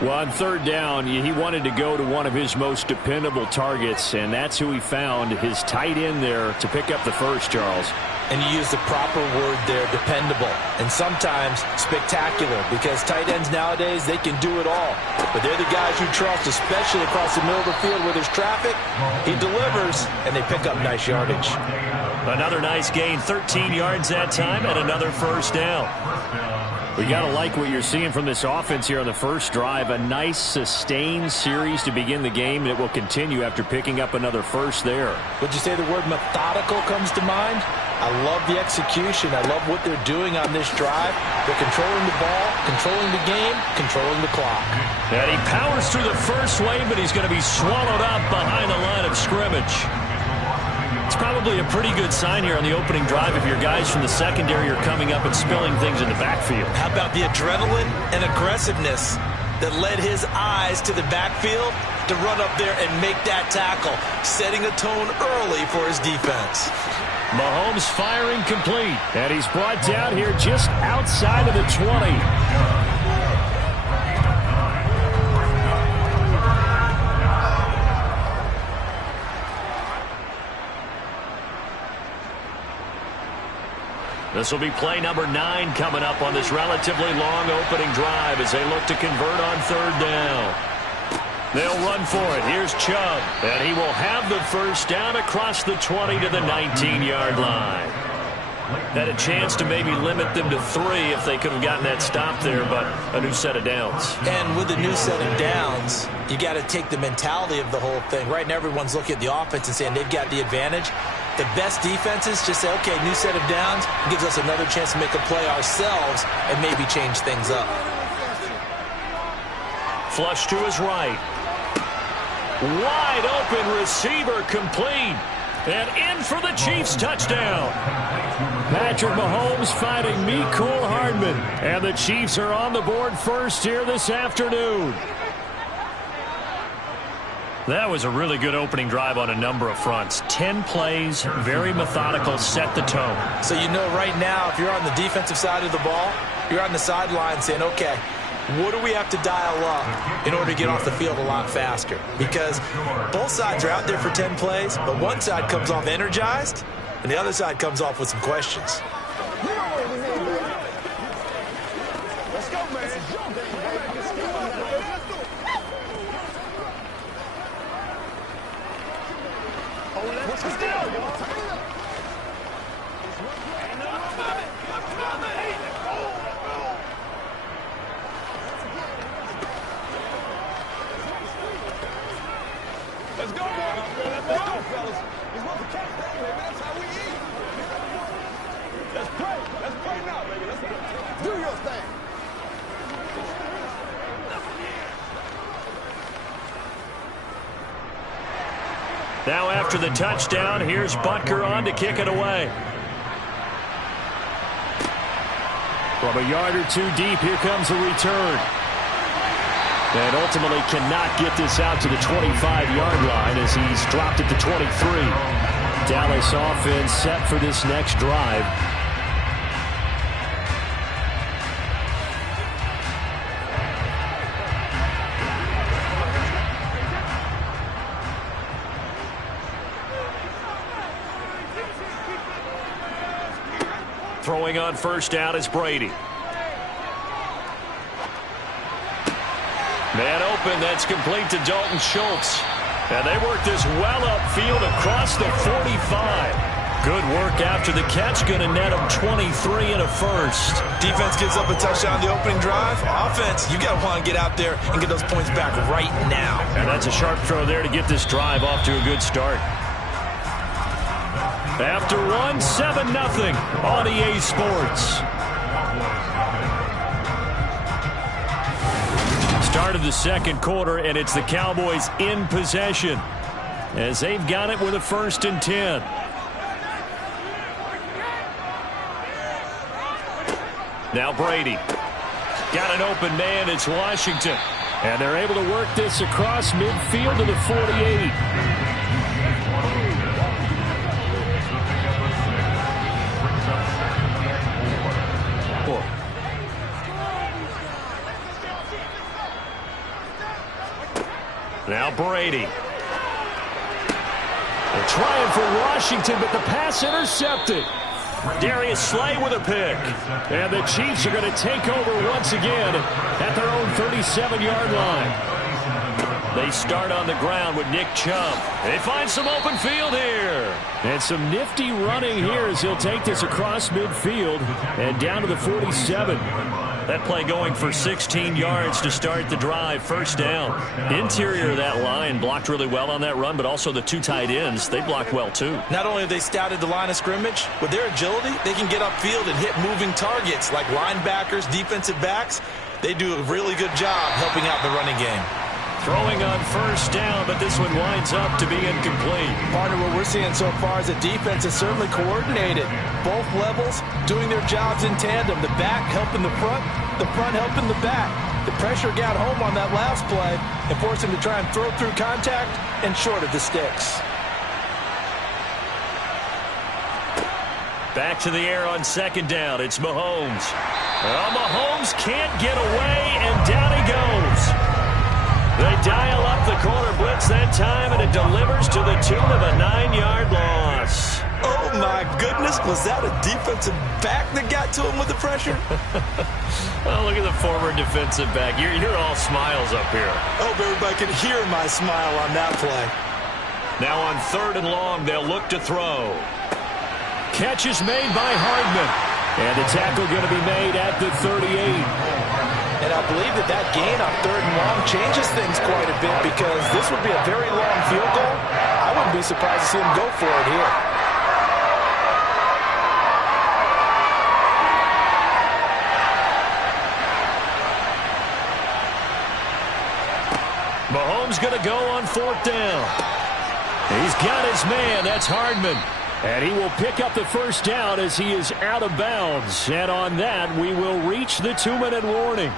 Well, on 3rd down, he wanted to go to one of his most dependable targets, and that's who he found, his tight end there, to pick up the first, Charles. And you use the proper word there, dependable, and sometimes spectacular, because tight ends nowadays, they can do it all. But they're the guys you trust, especially across the middle of the field where there's traffic. He delivers, and they pick up nice yardage. Another nice gain, 13 yards that time, and another first down. We got to like what you're seeing from this offense here on the first drive. A nice, sustained series to begin the game, and it will continue after picking up another first there. Would you say the word methodical comes to mind? I love the execution. I love what they're doing on this drive. They're controlling the ball, controlling the game, controlling the clock. And he powers through the first wave, but he's going to be swallowed up behind the line of scrimmage. It's probably a pretty good sign here on the opening drive if your guys from the secondary are coming up and spilling things in the backfield. How about the adrenaline and aggressiveness that led his eyes to the backfield to run up there and make that tackle, setting a tone early for his defense. Mahomes firing complete. And he's brought down here just outside of the 20. This will be play number 9 coming up on this relatively long opening drive as they look to convert on 3rd down. They'll run for it. Here's Chubb. And he will have the first down across the 20 to the 19-yard line. Had a chance to maybe limit them to 3 if they could have gotten that stop there, but a new set of downs. And with the new set of downs, you got to take the mentality of the whole thing. Right now, everyone's looking at the offense and saying they've got the advantage. The best defenses just say, okay, new set of downs, gives us another chance to make a play ourselves and maybe change things up. Flush to his right. Wide open receiver complete. And in for the Chiefs touchdown. Patrick Mahomes finding Mecole Hardman. And the Chiefs are on the board first here this afternoon. That was a really good opening drive on a number of fronts. 10 plays, very methodical, set the tone. So you know right now, if you're on the defensive side of the ball, you're on the sideline saying, okay, what do we have to dial up in order to get off the field a lot faster? Because both sides are out there for 10 plays, but one side comes off energized, and the other side comes off with some questions. Let's go, man. Let's go. Let's go, boys. Let's go, fellas. We're supposed to catch that, baby. That's how we eat. Let's pray. Let's pray now, baby. Let's do your thing. Now after the touchdown, here's Butker on to kick it away. From a yard or two deep, here comes the return. And ultimately cannot get this out to the 25-yard line as he's dropped it to 23. Dallas offense set for this next drive. Throwing on first down is Brady. Man open, that's complete to Dalton Schultz. And they work this well upfield across the 45. Good work after the catch, going to net him 23 and a first. Defense gives up a touchdown on the opening drive. Offense, you got to want to get out there and get those points back right now. And that's a sharp throw there to get this drive off to a good start. After one, 7-0 on EA Sports. Start of the second quarter, and it's the Cowboys in possession as they've got it with a 1st and 10. Now Brady. Got an open man. It's Washington. And they're able to work this across midfield to the 48. Now Brady. They're trying for Washington, but the pass intercepted. Darius Slay with a pick. And the Chiefs are going to take over once again at their own 37-yard line. They start on the ground with Nick Chubb. They find some open field here. And some nifty running here as he'll take this across midfield and down to the 47. That play going for 16 yards to start the drive. First down. Interior of that line blocked really well on that run, but also the two tight ends, they blocked well too. Not only have they scouted the line of scrimmage, with their agility, they can get upfield and hit moving targets like linebackers, defensive backs. They do a really good job helping out the running game. Throwing on first down, but this one winds up to be incomplete. Partner, what we're seeing so far is the defense is certainly coordinated. Both levels doing their jobs in tandem. The back helping the front helping the back. The pressure got home on that last play and forced him to try and throw through contact and short of the sticks. Back to the air on second down. It's Mahomes. Well, Mahomes can't get away, and down he goes. They dial up the corner blitz that time, and it delivers to the tune of a 9-yard loss. Oh, my goodness. Was that a defensive back that got to him with the pressure? Well, look at the former defensive back. You're all smiles up here. I hope everybody can hear my smile on that play. Now on 3rd and long, they'll look to throw. Catch is made by Hardman. And the tackle going to be made at the 38. And I believe that gain on 3rd and long changes things quite a bit because this would be a very long field goal. I wouldn't be surprised to see him go for it here. Mahomes going to go on 4th down. He's got his man. That's Hardman. And he will pick up the first down as he is out of bounds. And on that, we will reach the 2-minute warning.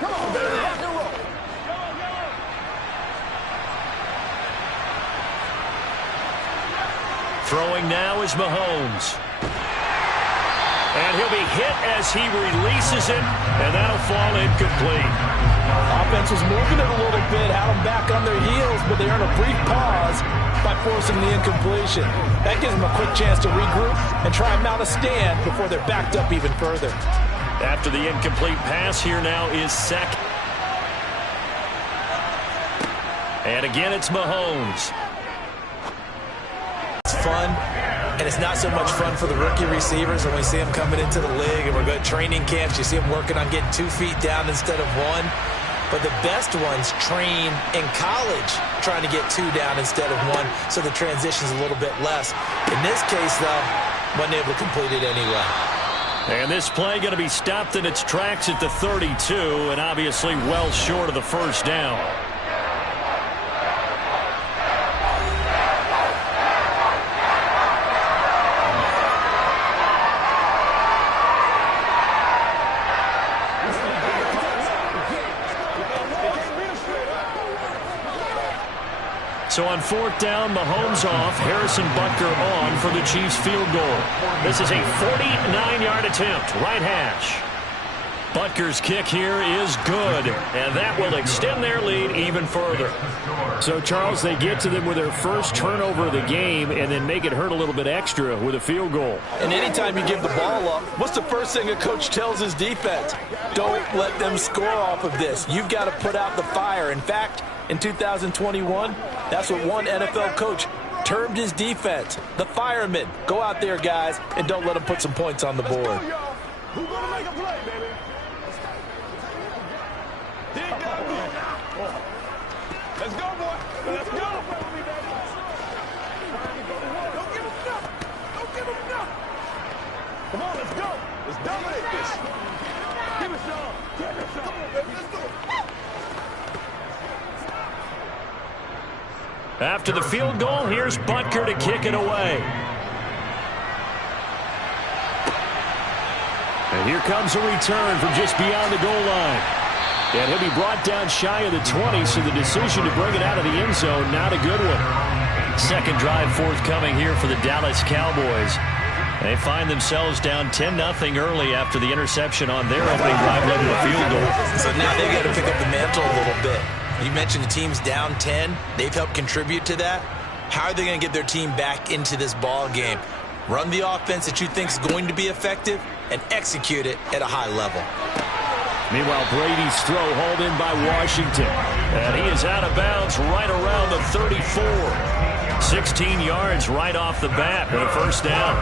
Come on, baby. Rock and roll. Throwing now is Mahomes. And he'll be hit as he releases it, and that'll fall incomplete. Offense was moving it a little bit, had them back on their heels, but they earned a brief pause by forcing the incompletion. That gives them a quick chance to regroup and try and mount a stand before they're backed up even further. After the incomplete pass, here now is second. And again, it's Mahomes. It's fun, and it's not so much fun for the rookie receivers when we see them coming into the league and we're going to training camps. You see them working on getting 2 feet down instead of 1. But the best ones train in college trying to get 2 down instead of 1, so the transition's a little bit less. In this case, though, wasn't able to complete it anyway. And this play going to be stopped in its tracks at the 32, and obviously well short of the first down. So on 4th down, Mahomes off, Harrison Butker on for the Chiefs field goal. This is a 49-yard attempt, right hash. Butker's kick here is good, and that will extend their lead even further. So, Charles, they get to them with their first turnover of the game and then make it hurt a little bit extra with a field goal. And anytime you give the ball up, what's the first thing a coach tells his defense? Don't let them score off of this. You've got to put out the fire. In fact, in 2021, that's what one NFL coach termed his defense, the firemen. Go out there, guys, and don't let them put some points on the board. Let's go, y'all. Who's going to make a play, baby? Dig that deep. Let's go, boy. Let's go. Don't give him nothing. Don't give him nothing. Come on, let's go. Let's dominate this. Give it some. Give it some. Come on, baby. Let's do it. After the field goal, here's Butker to kick it away. And here comes a return from just beyond the goal line. And he'll be brought down shy of the 20, so the decision to bring it out of the end zone, not a good one. Second drive forthcoming here for the Dallas Cowboys. They find themselves down 10-0 early after the interception on their opening drive led to a field goal. So now they've got to pick up the mantle a little bit. You mentioned the team's down 10. They've helped contribute to that. How are they going to get their team back into this ball game? Run the offense that you think is going to be effective and execute it at a high level. Meanwhile, Brady's throw hauled in by Washington. And he is out of bounds right around the 34. 16 yards right off the bat with a first down.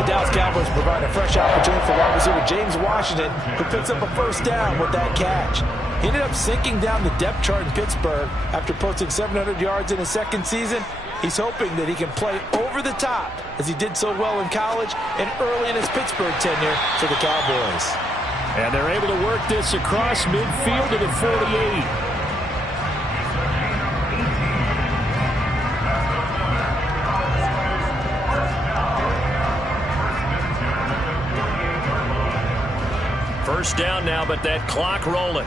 The Dallas Cowboys provide a fresh opportunity for wide receiver James Washington, who picks up a first down with that catch. He ended up sinking down the depth chart in Pittsburgh after posting 700 yards in his second season. He's hoping that he can play over the top as he did so well in college and early in his Pittsburgh tenure for the Cowboys. And they're able to work this across midfield to the 48. First down now, but that clock rolling.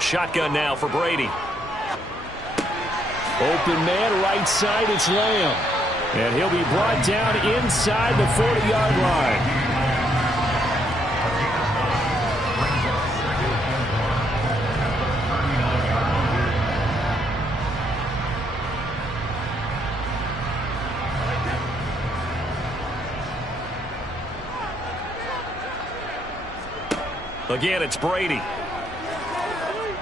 Shotgun now for Brady. Open man, right side, it's Lamb. And he'll be brought down inside the 40-yard line. Again, it's Brady.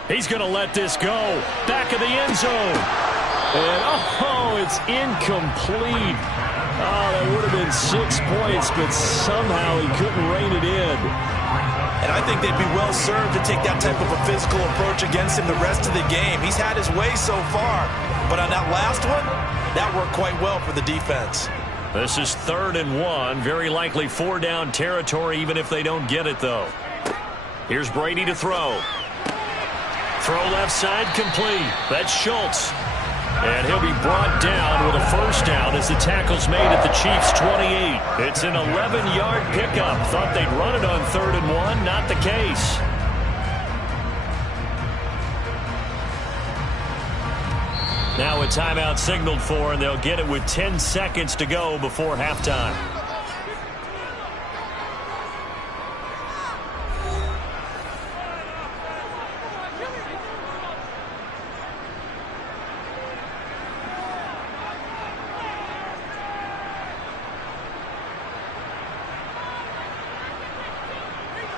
He's going to let this go. Back of the end zone. And, oh, it's incomplete. Oh, that would have been 6 points, but somehow he couldn't rein it in. And I think they'd be well served to take that type of a physical approach against him the rest of the game. He's had his way so far, but on that last one, that worked quite well for the defense. This is 3rd and 1. Very likely 4-down territory, even if they don't get it, though. Here's Brady to throw. Throw left side complete. That's Schultz. And he'll be brought down with a first down as the tackle's made at the Chiefs' 28. It's an 11-yard pickup. Thought they'd run it on 3rd and 1. Not the case. Now a timeout signaled for, and they'll get it with 10 seconds to go before halftime.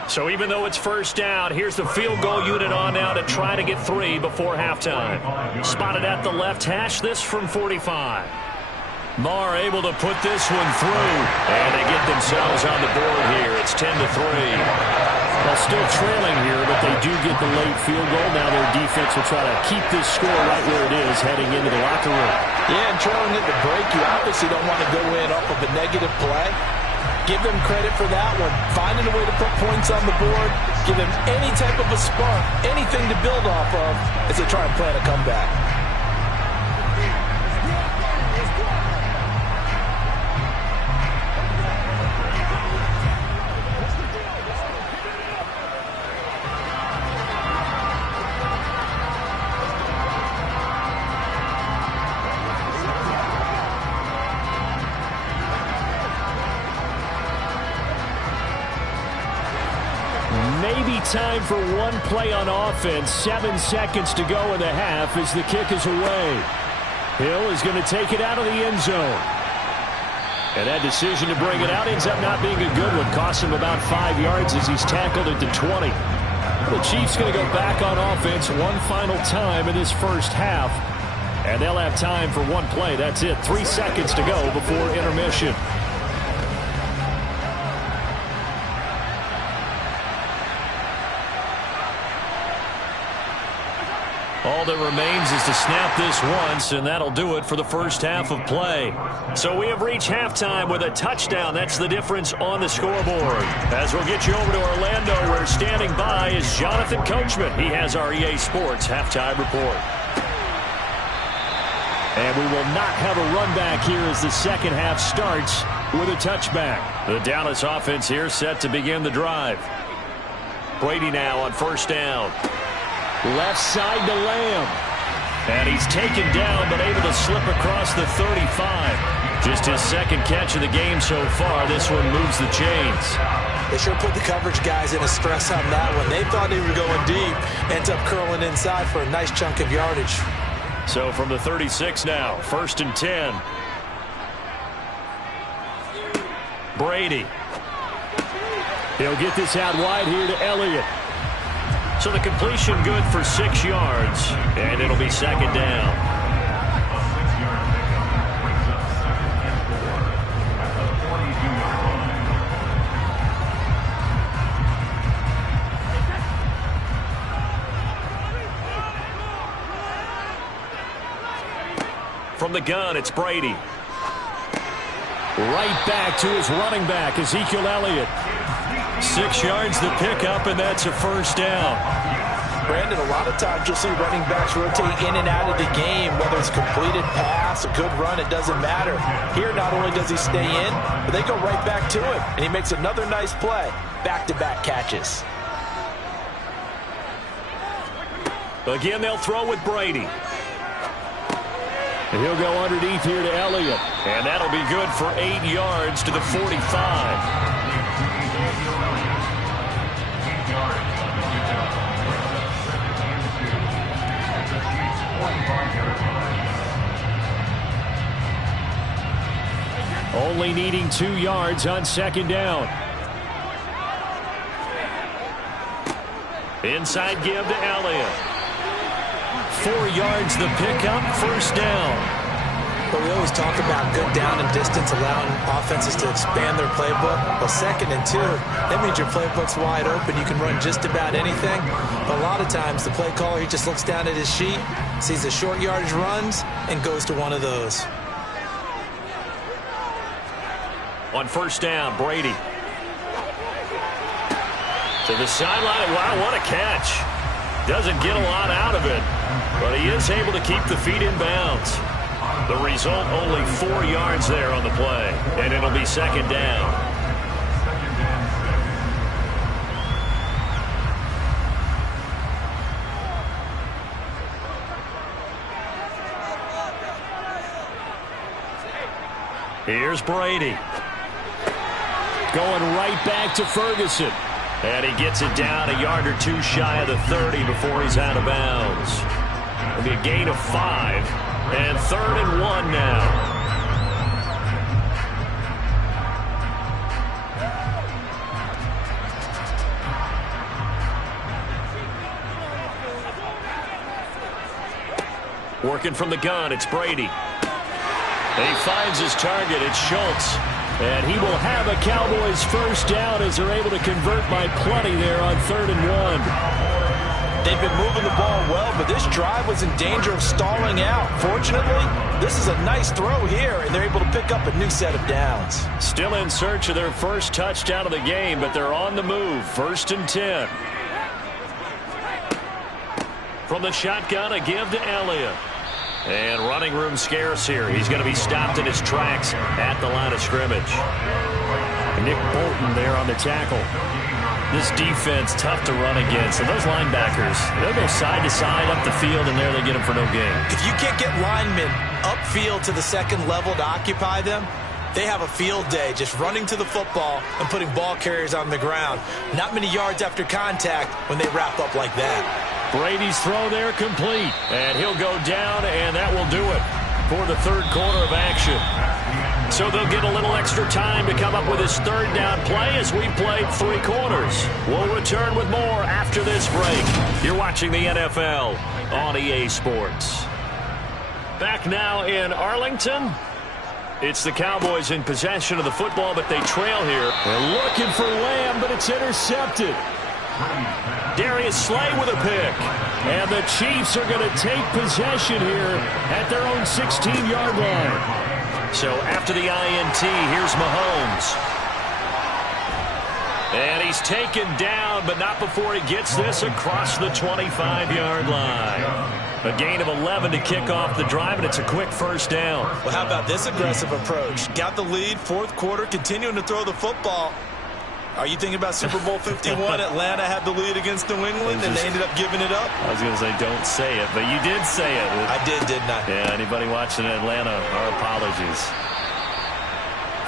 So even though it's first down, here's the field goal unit on now to try to get 3 before halftime. Spotted at the left hash, this from 45. Marr able to put this one through, and they get themselves on the board here. It's 10-3. Well, still trailing here, but they do get the late field goal. Now their defense will try to keep this score right where it is heading into the locker room. Yeah, and trailing at the break, you obviously don't want to go in off of a negative play. Give them credit for that one. Finding a way to put points on the board. Give them any type of a spark, anything to build off of as they try and plan a comeback. Maybe time for one play on offense. 7 seconds to go in the half as the kick is away. Hill is going to take it out of the end zone. And that decision to bring it out ends up not being a good one. Costs him about 5 yards as he's tackled at the 20. The Chiefs going to go back on offense one final time in this first half. And they'll have time for one play. That's it. 3 seconds to go before intermission. All that remains is to snap this once, and that'll do it for the first half of play. So we have reached halftime with a touchdown. That's the difference on the scoreboard. As we'll get you over to Orlando, where standing by is Jonathan Coachman. He has our EA Sports halftime report. And we will not have a run back here as the second half starts with a touchback. The Dallas offense here set to begin the drive. Brady now on first down. Left side to Lamb. And he's taken down, but able to slip across the 35. Just his second catch of the game so far. This one moves the chains. They sure put the coverage guys in a stress on that one. They thought they were going deep. Ends up curling inside for a nice chunk of yardage. So from the 36 now, 1st and 10. Brady. He'll get this out wide here to Elliott. So the completion good for 6 yards, and it'll be second down. A 6-yard pickup brings up 2nd and 4 at the 42-yard line. From the gun, it's Brady. Right back to his running back, Ezekiel Elliott. 6 yards the pickup, and that's a first down. Brandon, a lot of times you'll see running backs rotate in and out of the game, whether it's completed pass, a good run, it doesn't matter. Here, not only does he stay in, but they go right back to him, and he makes another nice play. Back-to-back catches. Again, they'll throw with Brady. And he'll go underneath here to Elliott. And that'll be good for 8 yards to the 45. Only needing 2 yards on second down. Inside give to Elliott. 4 yards the pickup, first down. But we always talk about good down and distance, allowing offenses to expand their playbook. Well, 2nd and 2, that means your playbook's wide open. You can run just about anything. But a lot of times, the play caller, he just looks down at his sheet, sees the short yardage runs, and goes to one of those. On first down, Brady. To the sideline. Wow, what a catch. Doesn't get a lot out of it. But he is able to keep the feet in bounds. The result, only 4 yards there on the play. And it'll be second down. Here's Brady. Going right back to Ferguson. And he gets it down a yard or two shy of the 30 before he's out of bounds. It'll be a gain of 5. And 3rd and 1 now. Working from the gun, it's Brady. He finds his target, it's Schultz. And he will have a Cowboys first down as they're able to convert by plenty there on 3rd and 1. They've been moving the ball well, but this drive was in danger of stalling out. Fortunately, this is a nice throw here, and they're able to pick up a new set of downs. Still in search of their first touchdown of the game, but they're on the move. 1st and 10. From the shotgun, a give to Elliott. And running room scarce here. He's going to be stopped in his tracks at the line of scrimmage. Nick Bolton there on the tackle. This defense tough to run against. And those linebackers, they'll go side to side up the field, and there they get them for no gain. If you can't get linemen upfield to the second level to occupy them, they have a field day just running to the football and putting ball carriers on the ground. Not many yards after contact when they wrap up like that. Brady's throw there complete. And he'll go down, and that will do it for the 3rd quarter of action. So they'll get a little extra time to come up with his 3rd down play as we played 3 quarters. We'll return with more after this break. You're watching the NFL on EA Sports. Back now in Arlington. It's the Cowboys in possession of the football, but they trail here. They're looking for Lamb, but it's intercepted. Darius Slay with a pick. And the Chiefs are going to take possession here at their own 16-yard line. So after the INT, here's Mahomes. And he's taken down, but not before he gets this across the 25-yard line. A gain of 11 to kick off the drive, and it's a quick first down. Well, how about this aggressive approach? Got the lead, 4th quarter, continuing to throw the football. Are you thinking about Super Bowl 51? Atlanta had the lead against New England, and they ended up giving it up? I was going to say don't say it, but you did say it. I did, didn't I? Yeah, anybody watching Atlanta, our apologies.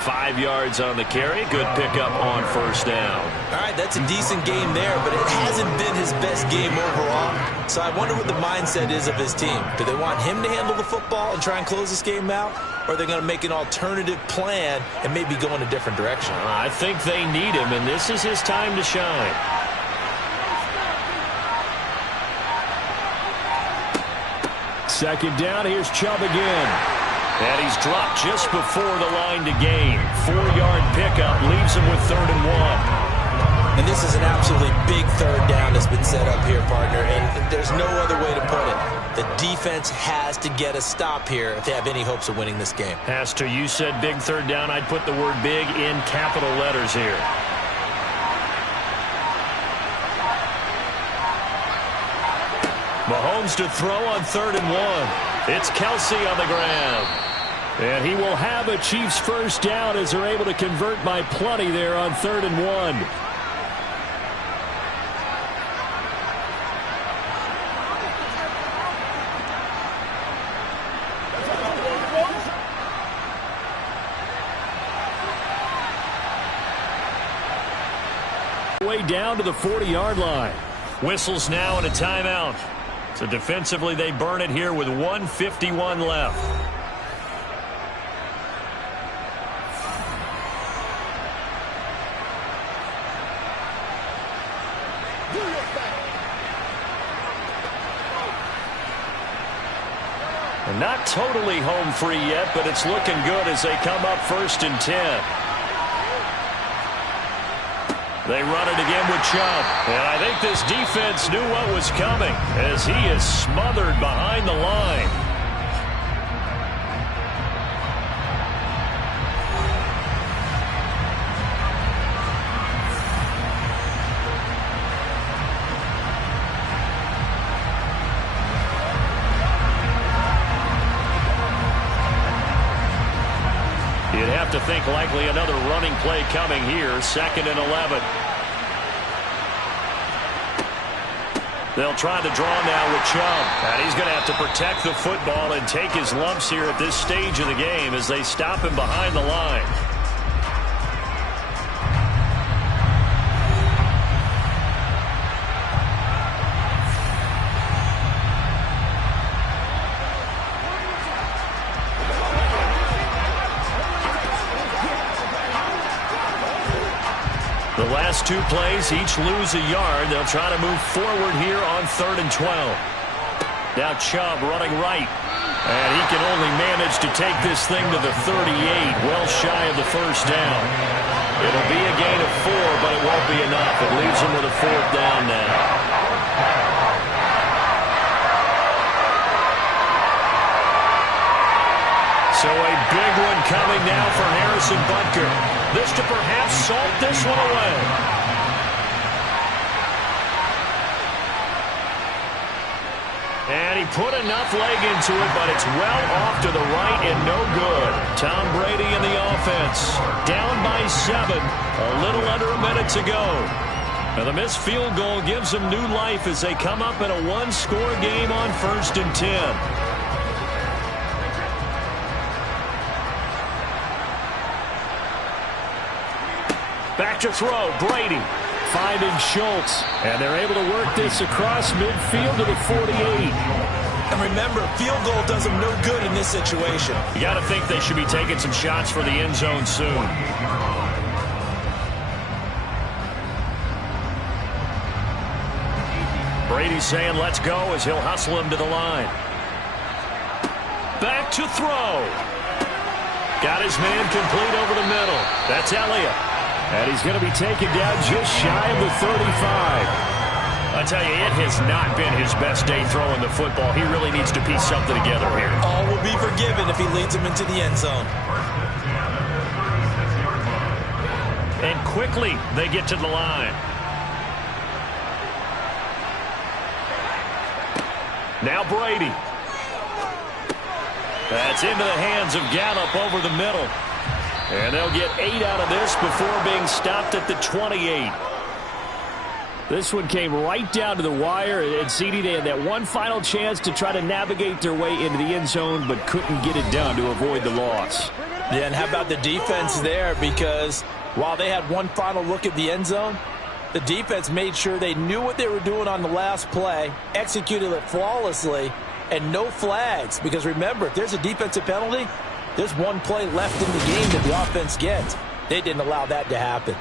5 yards on the carry. Good pickup on first down. All right, that's a decent game there, but it hasn't been his best game overall. So I wonder what the mindset is of his team. Do they want him to handle the football and try and close this game out? Or are they going to make an alternative plan and maybe go in a different direction? I think they need him, and this is his time to shine. Second down, here's Chubb again. And he's dropped just before the line to gain. 4-yard pickup leaves him with 3rd and 1. And this is an absolutely big 3rd down that's been set up here, partner. And there's no other way to put it. The defense has to get a stop here if they have any hopes of winning this game. Has to. You said big 3rd down. I'd put the word big in capital letters here. Mahomes to throw on 3rd and 1. It's Kelsey on the ground. And he will have a Chiefs first down as they're able to convert by plenty there on 3rd and 1. Way down to the 40-yard line. Whistles now and a timeout. So defensively, they burn it here with 1:51 left. And not totally home free yet, but it's looking good as they come up 1st and 10. They run it again with Chubb. And I think this defense knew what was coming as he is smothered behind the line. have to think likely another running play coming here. 2nd and 11. They'll try the draw now with Chubb. And he's going to have to protect the football and take his lumps here at this stage of the game as they stop him behind the line. The last 2 plays, each lose a yard. They'll try to move forward here on 3rd and 12. Now Chubb running right. And he can only manage to take this thing to the 38, well shy of the first down. It'll be a gain of 4, but it won't be enough. It leaves him with a 4th down now. So a big one coming now for Harrison Butker. This to perhaps salt this one away. And he put enough leg into it, but it's well off to the right and no good. Tom Brady in the offense. Down by 7. A little under a minute to go. Now the missed field goal gives them new life as they come up in a 1-score game on 1st and 10. Back to throw, Brady finding Schultz. And they're able to work this across midfield to the 48. And remember, field goal does them no good in this situation. You got to think they should be taking some shots for the end zone soon. Brady's saying let's go as he'll hustle him to the line. Back to throw. Got his man complete over the middle. That's Elliott. And he's going to be taken down just shy of the 35. I tell you, it has not been his best day throwing the football. He really needs to piece something together here. All will be forgiven if he leads him into the end zone. And quickly, they get to the line. Now Brady. That's into the hands of Gallup over the middle. And they'll get 8 out of this before being stopped at the 28. This one came right down to the wire, and CD, they had that one final chance to try to navigate their way into the end zone, but couldn't get it done to avoid the loss. Yeah, and how about the defense there? Because while they had one final look at the end zone, the defense made sure they knew what they were doing on the last play, executed it flawlessly, and no flags. Because remember, if there's a defensive penalty, there's one play left in the game that the offense gets. They didn't allow that to happen.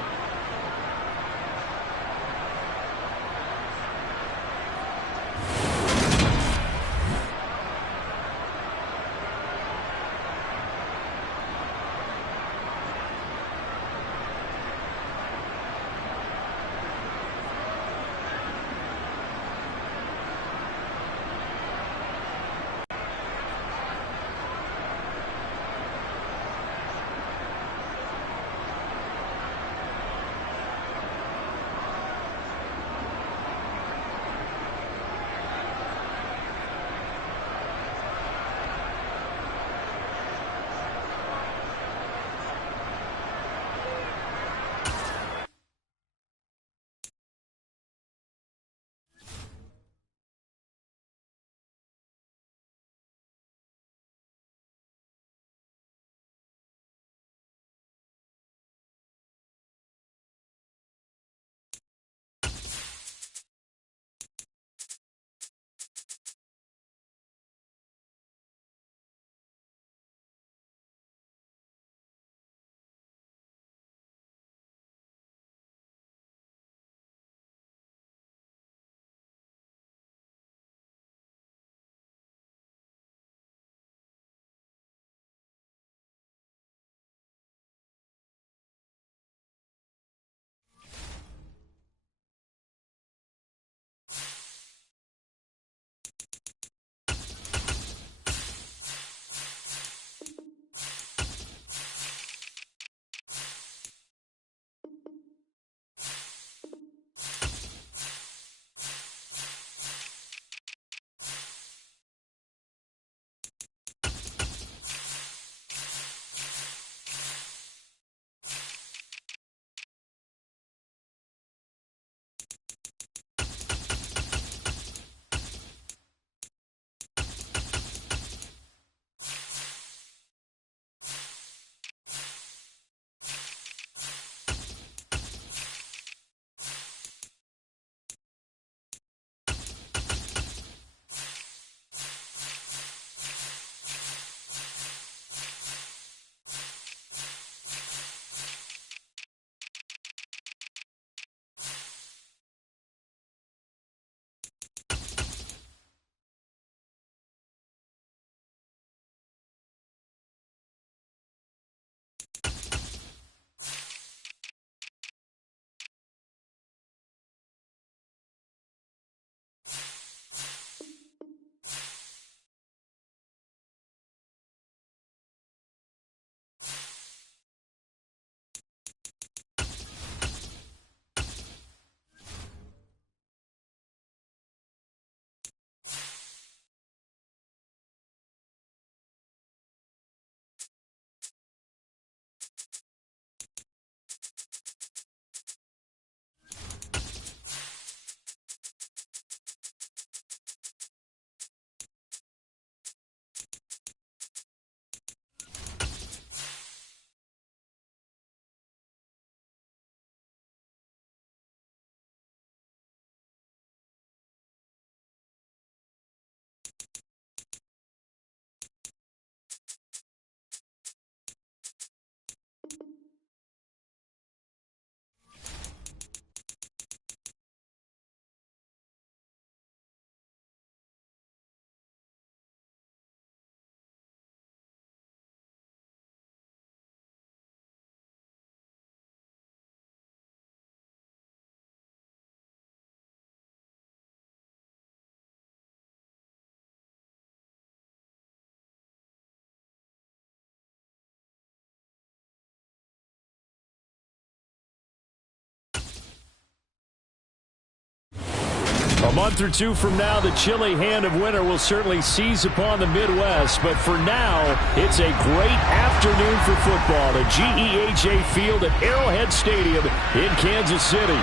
A month or two from now, the chilly hand of winter will certainly seize upon the Midwest. But for now, it's a great afternoon for football at GEHA Field at Arrowhead Stadium in Kansas City.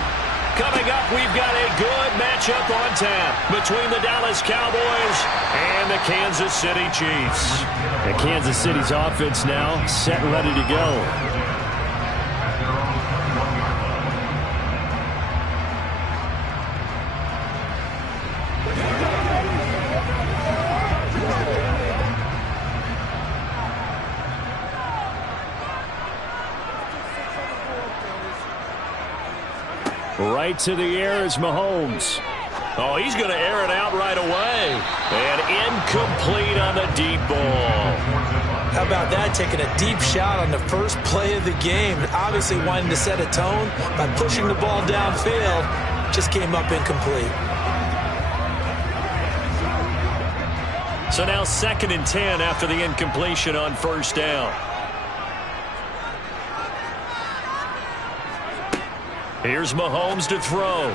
Coming up, we've got a good matchup on tap between the Dallas Cowboys and the Kansas City Chiefs. And Kansas City's offense now set and ready to go. Right to the air is Mahomes. Oh, he's going to air it out right away. And incomplete on the deep ball. How about that, taking a deep shot on the first play of the game. Obviously wanting to set a tone by pushing the ball downfield. Just came up incomplete. So now 2nd and 10 after the incompletion on first down. Here's Mahomes to throw.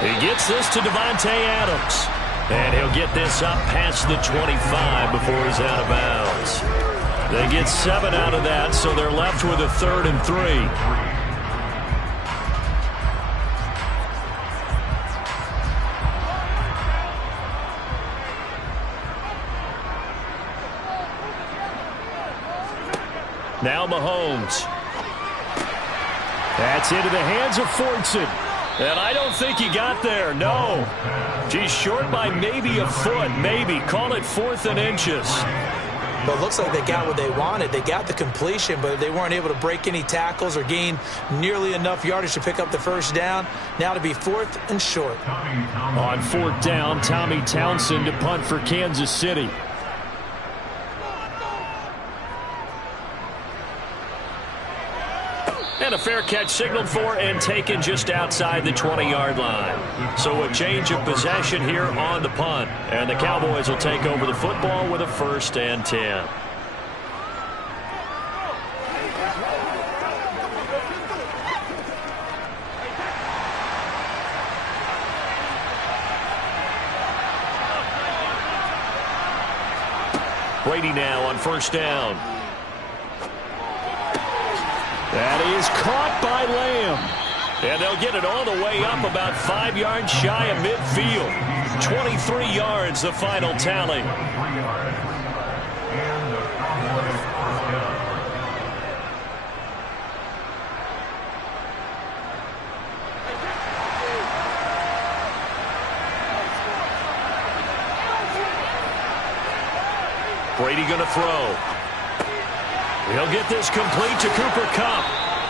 He gets this to Davante Adams. And he'll get this up past the 25 before he's out of bounds. They get 7 out of that, so they're left with a 3rd and 3. Now Mahomes. That's into the hands of Fortson. And I don't think he got there, no. He's short by maybe a foot, maybe. Call it 4th and inches. But it looks like they got what they wanted. They got the completion, but they weren't able to break any tackles or gain nearly enough yardage to pick up the first down. Now to be 4th and short. On 4th down, Tommy Townsend to punt for Kansas City. And a fair catch signaled for and taken just outside the 20-yard line. So a change of possession here on the punt. And the Cowboys will take over the football with a 1st and 10. Brady now on 1st down. That is caught by Lamb. And they'll get it all the way up about 5 yards shy of midfield. 23 yards, the final tally. Brady going to throw. He'll get this complete to Cooper Kupp.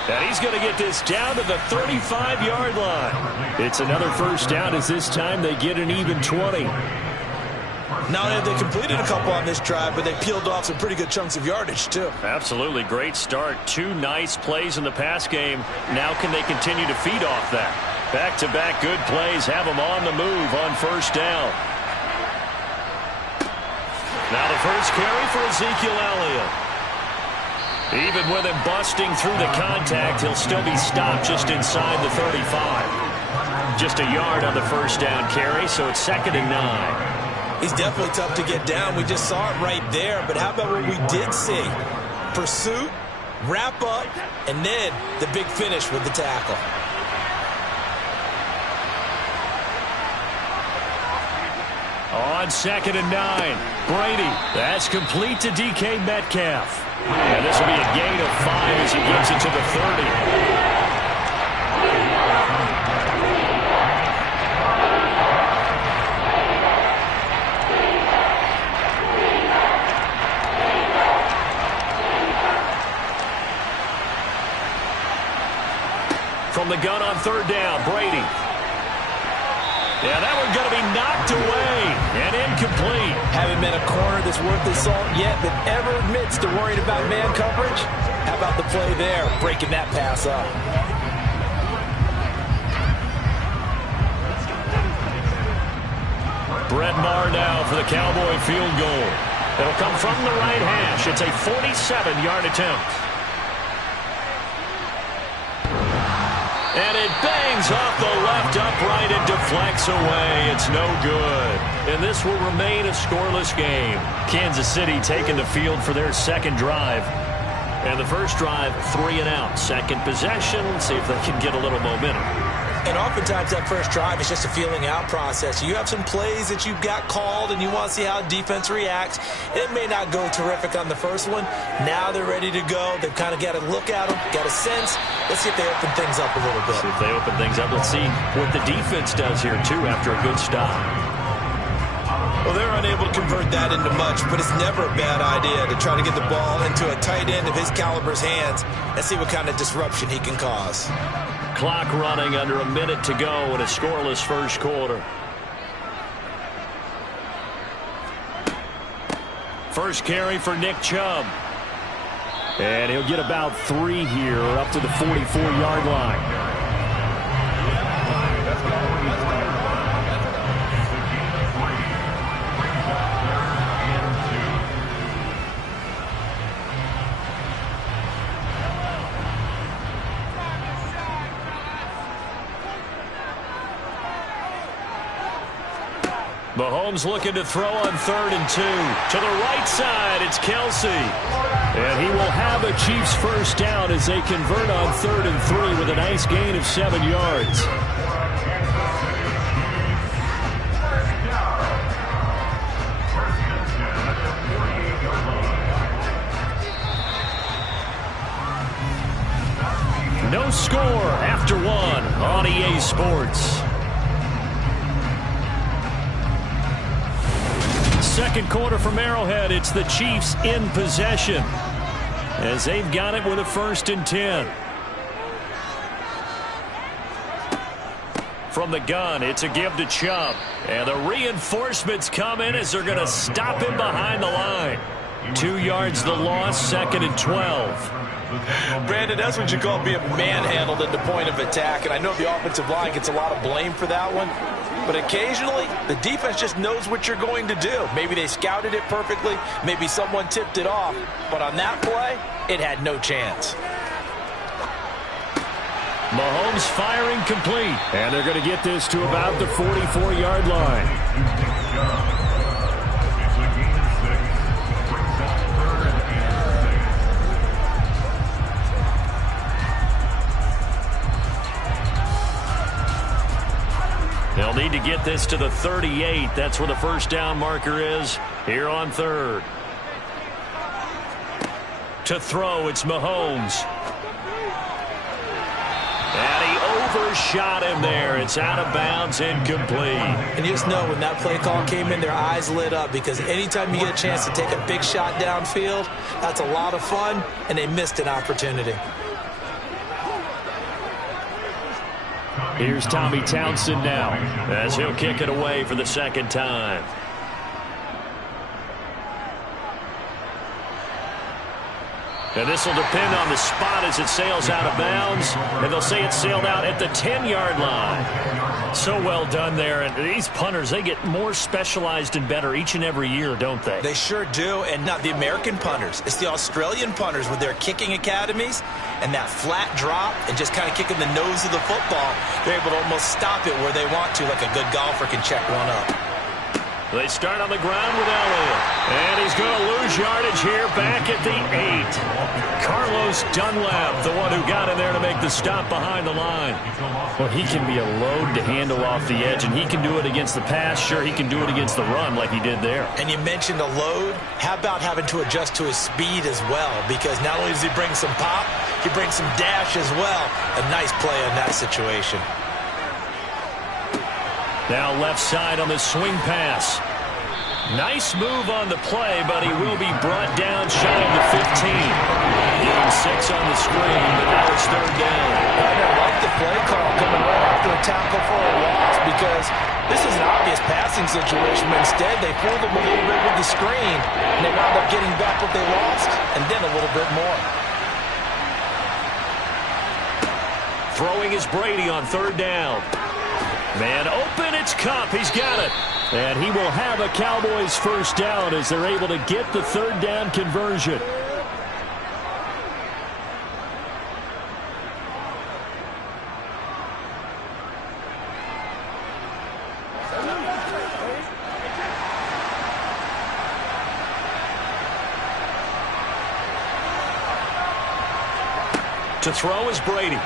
And he's going to get this down to the 35-yard line. It's another 1st down as this time they get an even 20. Not only have they completed a couple on this drive, but they peeled off some pretty good chunks of yardage, too. Absolutely. Great start. 2 nice plays in the pass game. Now can they continue to feed off that? Back-to-back good plays have them on the move on 1st down. Now the first carry for Ezekiel Elliott. Even with him busting through the contact, he'll still be stopped just inside the 35. Just a yard on the 1st down carry, so it's 2nd and 9. He's definitely tough to get down. We just saw it right there. But how about what we did see? Pursuit, wrap up, and then the big finish with the tackle. On 2nd and 9, Brady. That's complete to DK Metcalf. And this will be a gain of 5 as he gets it to the 30. From the gun on 3rd down, Brady. Yeah, that one's going to be knocked away and incomplete. Haven't been a corner that's worth the salt yet that ever admits to worrying about man coverage. How about the play there, breaking that pass up? Brett Maher now for the Cowboy field goal. It'll come from the right hash. It's a 47-yard attempt. And it bangs off the left upright and deflects away. It's no good. And this will remain a scoreless game. Kansas City taking the field for their second drive. And the first drive, 3 and out. Second possession, see if they can get a little momentum. And oftentimes that first drive is just a feeling out process. You have some plays that you've got called and you want to see how defense reacts. It may not go terrific on the first one. Now they're ready to go. They've kind of got to look at them, got a sense. Let's see if they open things up a little bit. See if they open things up. Let's see what the defense does here, too, after a good stop. Well, they're unable to convert that into much, but it's never a bad idea to try to get the ball into a tight end of his caliber's hands and see what kind of disruption he can cause. Clock running, under a minute to go in a scoreless first quarter. First carry for Nick Chubb. And he'll get about 3 here, up to the 44-yard line. Mahomes looking to throw on 3rd and 2. To the right side, it's Kelsey. And he will have a Chiefs first down as they convert on 3rd and 3 with a nice gain of 7 yards. No score after 1 on EA Sports. Second quarter from Arrowhead, it's the Chiefs in possession as they've got it with a 1st and 10. From the gun, it's a give to Chubb. And the reinforcements come in as they're going to stop him behind the line. 2 yards the loss, 2nd and 12. Brandon, that's what you call being manhandled at the point of attack. And I know the offensive line gets a lot of blame for that one. But occasionally, the defense just knows what you're going to do. Maybe they scouted it perfectly. Maybe someone tipped it off. But on that play, it had no chance. Mahomes firing complete. And they're going to get this to about the 44-yard line. They'll need to get this to the 38. That's where the first down marker is here on 3rd. To throw, it's Mahomes. And he overshot him there. It's out of bounds, incomplete. And you just know when that play call came in, their eyes lit up because anytime you get a chance to take a big shot downfield, that's a lot of fun, and they missed an opportunity. Here's Tommy Townsend now as he'll kick it away for the second time. And this will depend on the spot as it sails out of bounds. And they'll say it sailed out at the 10-yard line. So well done there. And these punters, they get more specialized and better each and every year, don't they? They sure do. And not the American punters. It's the Australian punters with their kicking academies and that flat drop and just kind of kicking the nose of the football. They're able to almost stop it where they want to, like a good golfer can check one up. They start on the ground with Elliott. And he's going to lose yardage here back at the 8. Carlos Dunlap, the one who got in there to make the stop behind the line. Well, he can be a load to handle off the edge, and he can do it against the pass. Sure, he can do it against the run like he did there. And you mentioned a load. How about having to adjust to his speed as well? Because not only does he bring some pop, he brings some dash as well. A nice play on that situation. Now left side on the swing pass. Nice move on the play, but he will be brought down shy of the 15. Getting 6 on the screen, but now it's 3rd down. I like the play call coming right after a tackle for a loss because this is an obvious passing situation, but instead they fooled him a little bit with the screen, and they wound up getting back what they lost, and then a little bit more. Throwing is Brady on 3rd down. Man open, it's Kupp. He's got it. And he will have a Cowboys first down as they're able to get the 3rd down conversion. To throw is Brady.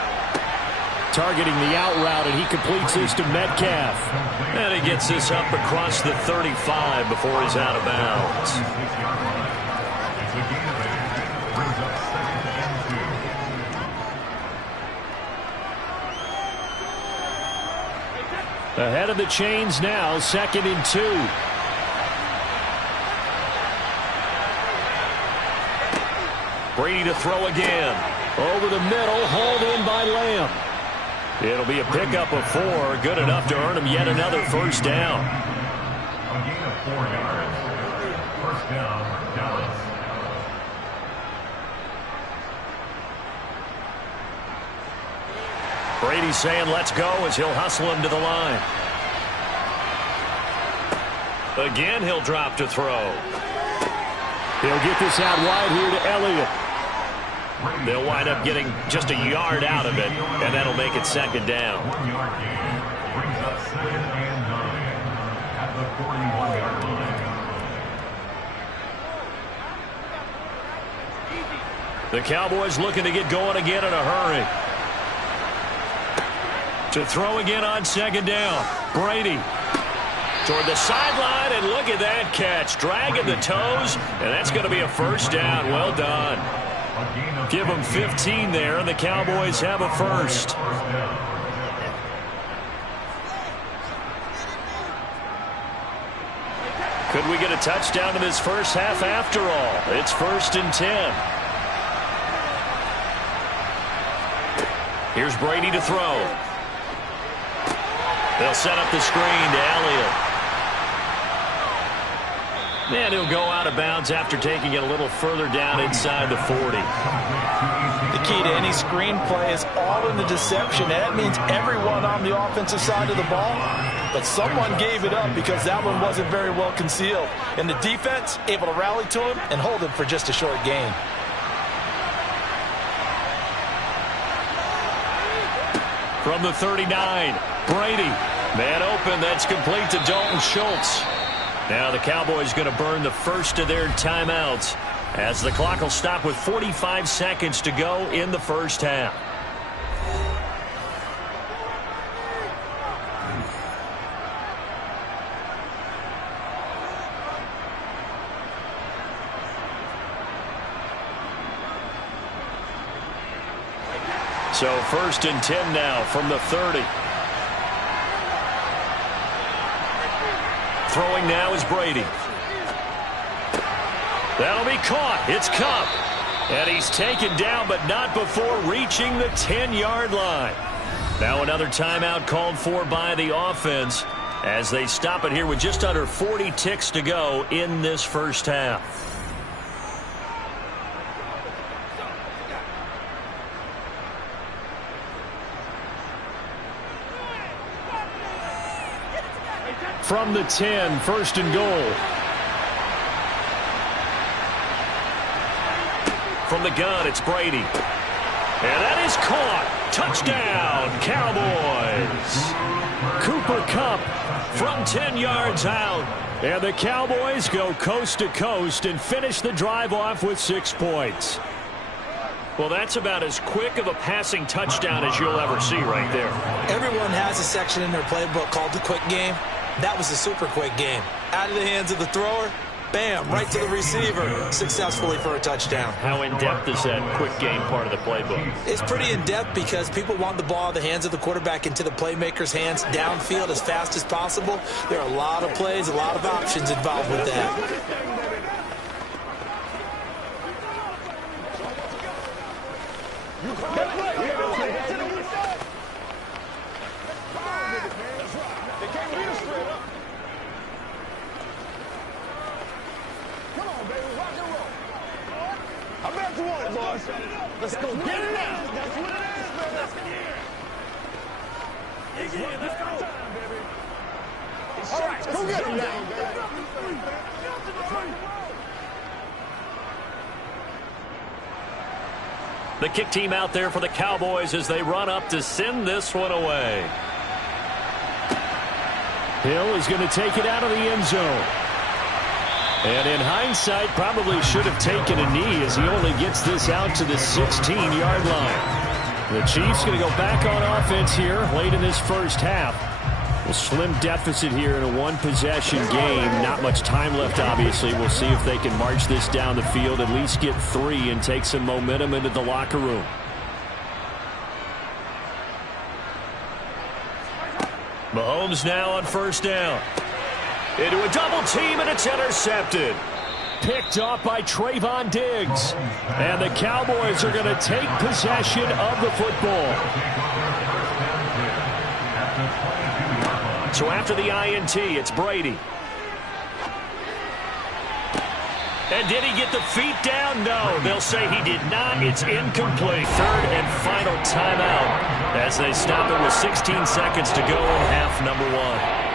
Targeting the out route, and he completes this to Metcalf. And he gets this up across the 35 before he's out of bounds. Ahead of the chains now, 2nd and 2. Brady to throw again. Over the middle, hauled in by Lamb. It'll be a pickup of 4, good enough to earn him yet another first down. A gain of 4 yards. First down, Dallas. Brady saying let's go as he'll hustle him to the line. Again, he'll drop to throw. He'll get this out wide here to Elliott. They'll wind up getting just a yard out of it, and that'll make it 2nd down. 1 yard gain brings up 2nd and 9 at the 41-yard line. The Cowboys looking to get going again in a hurry. To throw again on 2nd down. Brady toward the sideline, and look at that catch. Dragging the toes, and that's going to be a first down. Well done. Give them 15 there, and the Cowboys have a first. Could we get a touchdown in this first half after all? It's 1st and 10. Here's Brady to throw. They'll set up the screen to Elliott. And he'll go out of bounds after taking it a little further down inside the 40. The key to any screen play is all in the deception. That means everyone on the offensive side of the ball. But someone gave it up because that one wasn't very well concealed. And the defense able to rally to him and hold him for just a short gain. From the 39, Brady. Man open, that's complete to Dalton Schultz. Now the Cowboys going to burn the first of their timeouts as the clock will stop with 45 seconds to go in the first half. So 1st and 10 now from the 30. Throwing now is Brady. That'll be caught. It's Kupp. And he's taken down, but not before reaching the 10-yard line. Now another timeout called for by the offense as they stop it here with just under 40 ticks to go in this first half. From the 10, 1st and goal. From the gun, it's Brady. And that is caught. Touchdown, Cowboys. Cooper Kupp from 10 yards out. And the Cowboys go coast to coast and finish the drive off with 6 points. Well, that's about as quick of a passing touchdown as you'll ever see right there. Everyone has a section in their playbook called the quick game. That was a super quick game. Out of the hands of the thrower, bam, right to the receiver, successfully for a touchdown. How in-depth is that quick game part of the playbook? It's pretty in-depth because people want the ball in the hands of the quarterback into the playmaker's hands downfield as fast as possible. There are a lot of plays, a lot of options involved with that. Let's go get it now. That's what it is, man. Let's get it. Yeah, let's go. All right, go get him now. The kick team out there for the Cowboys as they run up to send this one away. Hill is going to take it out of the end zone. And in hindsight, probably should have taken a knee as he only gets this out to the 16-yard line. The Chiefs going to go back on offense here late in this first half. A slim deficit here in a one-possession game. Not much time left, obviously. We'll see if they can march this down the field, at least get 3, and take some momentum into the locker room. Mahomes now on first down. Into a double team, and it's intercepted. Picked off by Trayvon Diggs. And the Cowboys are going to take possession of the football. So after the INT, it's Brady. And did he get the feet down? No, they'll say he did not. It's incomplete. Third and final timeout as they stop it with 16 seconds to go in half number 1.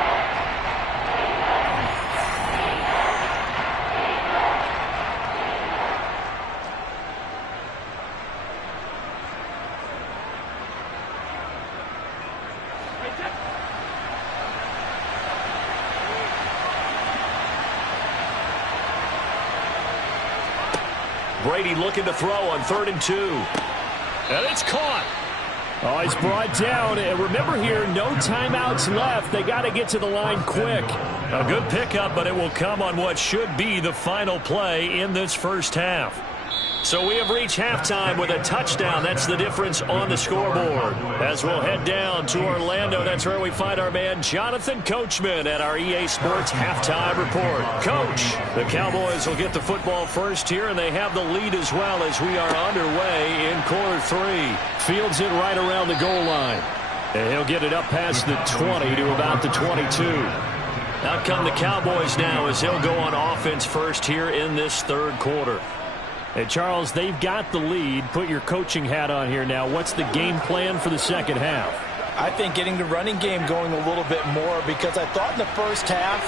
Brady looking to throw on 3rd and 2. And it's caught. Oh, he's brought down. And remember here, no timeouts left. They got to get to the line quick. A good pickup, but it will come on what should be the final play in this first half. So we have reached halftime with a touchdown. That's the difference on the scoreboard. As we'll head down to Orlando, that's where we find our man Jonathan Coachman at our EA Sports Halftime Report. Coach, the Cowboys will get the football first here, and they have the lead as well as we are underway in quarter 3. Fields it right around the goal line. And he'll get it up past the 20 to about the 22. Out come the Cowboys now as he'll go on offense first here in this third quarter. Hey, Charles, they've got the lead. Put your coaching hat on here now. What's the game plan for the second half? I think getting the running game going a little bit more, because I thought in the first half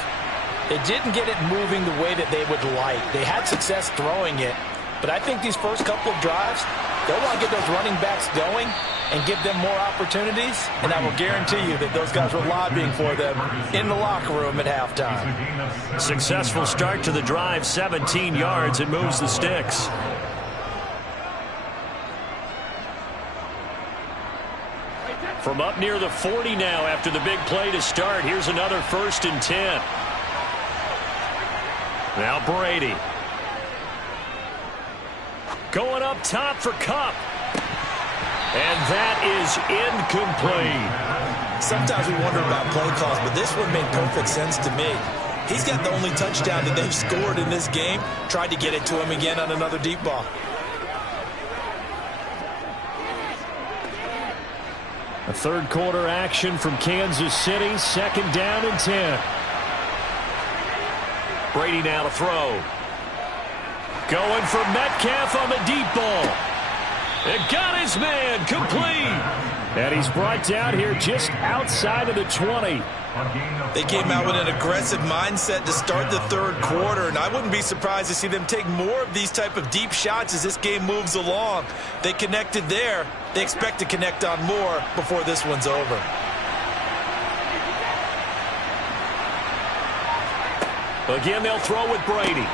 they didn't get it moving the way that they would like. They had success throwing it, but I think these first couple of drives, they'll want to get those running backs going and give them more opportunities, and I will guarantee you that those guys were lobbying for them in the locker room at halftime. Successful start to the drive, 17 yards, and moves the sticks. From up near the 40 now after the big play to start, here's another 1st and 10. Now Brady. Going up top for Kupp. And that is incomplete. Sometimes we wonder about play calls, but this one made perfect sense to me. He's got the only touchdown that they've scored in this game. Tried to get it to him again on another deep ball. A third quarter action from Kansas City. 2nd down and 10. Brady now to throw. Going for Metcalf on the deep ball. It got his man complete. And he's brought down here just outside of the 20. They came out with an aggressive mindset to start the third quarter, and I wouldn't be surprised to see them take more of these type of deep shots as this game moves along. They connected there. They expect to connect on more before this one's over. Again, they'll throw with Brady.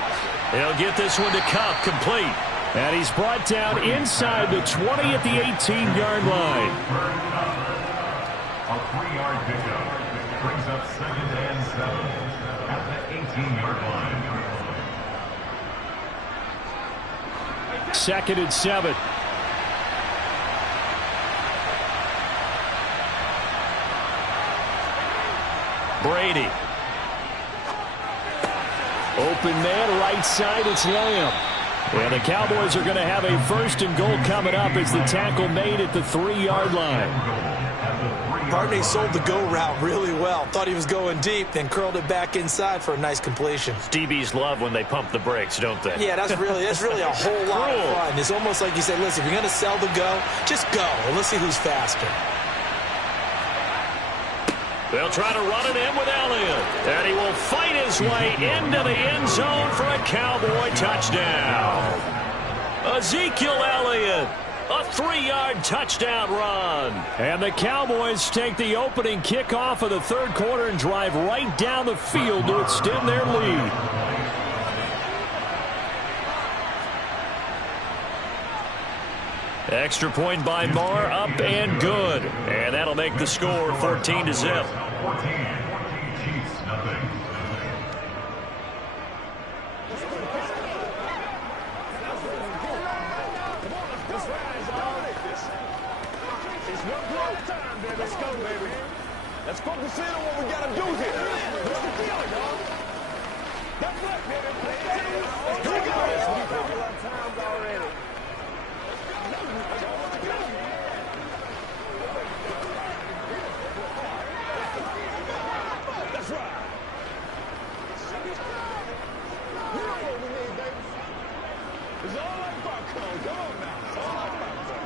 They'll get this one to Kupp, complete. And he's brought down inside the 20 at the 18-yard line. A 3-yard pickup brings up 2nd and 7 at the 18-yard line. 2nd and 7. Brady. Open man, right side, it's Lamb. And the Cowboys are going to have a 1st and goal coming up as the tackle made at the 3-yard line. Partney sold the go route really well. Thought he was going deep, then curled it back inside for a nice completion. DBs love when they pump the brakes, don't they? Yeah, that's really a whole lot of fun. It's almost like you say, listen, if you're going to sell the go, just go, and let's see who's faster. They'll try to run it in with Elliott. And he will fight his way into the end zone for a Cowboy touchdown. Ezekiel Elliott, a 3-yard touchdown run. And the Cowboys take the opening kickoff of the third quarter and drive right down the field to extend their lead. Extra point by Marr, up and good. And that'll make the score 14-0. 14, Chiefs, nothing. Let's go, baby. Let's focus in on what we gotta do here. What's the deal, dog? That's right, baby. Here we go. We've got times already. That's right. You know what we need, baby. It's all like popcorn. Come on now. It's all like popcorn.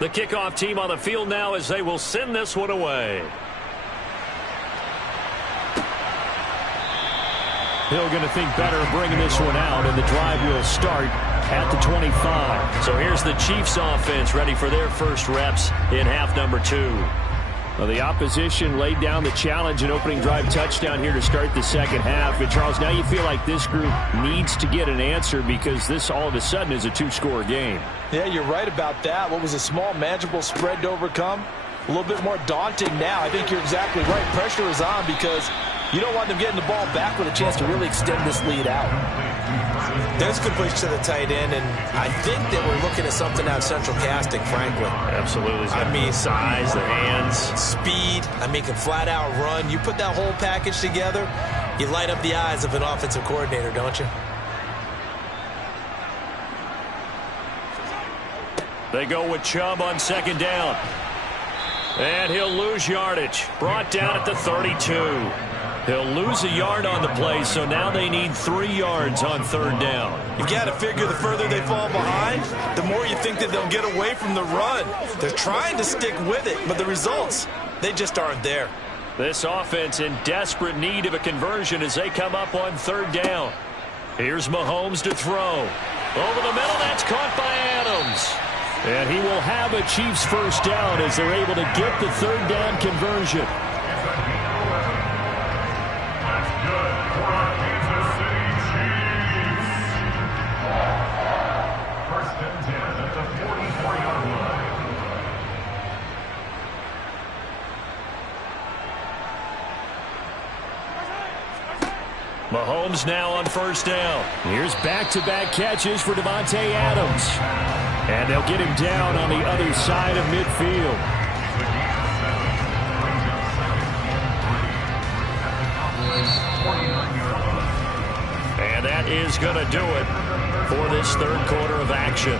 The kickoff team on the field now as they will send this one away. Hill going to think better of bringing this one out, and the drive will start at the 25. So here's the Chiefs offense ready for their first reps in half number 2. Well, the opposition laid down the challenge and opening drive touchdown here to start the second half. And, Charles, now you feel like this group needs to get an answer because this all of a sudden is a 2-score game. Yeah, you're right about that. What was a small, manageable spread to overcome? A little bit more daunting now. I think you're exactly right. Pressure is on because you don't want them getting the ball back with a chance to really extend this lead out. There's completion to the tight end, and I think that we're looking at something out of central casting, frankly. Absolutely. I mean, size, the hands. Speed, can flat out run. You put that whole package together, you light up the eyes of an offensive coordinator, don't you? They go with Chubb on second down. And he'll lose yardage. Brought down at the 32. He'll lose a yard on the play, so now they need 3 yards on third down. You got to figure the further they fall behind, the more you think that they'll get away from the run. They're trying to stick with it, but the results, they just aren't there. This offense in desperate need of a conversion as they come up on third down. Here's Mahomes to throw. Over the middle, that's caught by Adams. And he will have a Chiefs first down as they're able to get the third down conversion. That's good for our Kansas City Chiefs. First and 10 at the 44-yard line. Mahomes now on first down. Here's back-to-back catches for Davante Adams. And they'll get him down on the other side of midfield. And that is going to do it for this third quarter of action.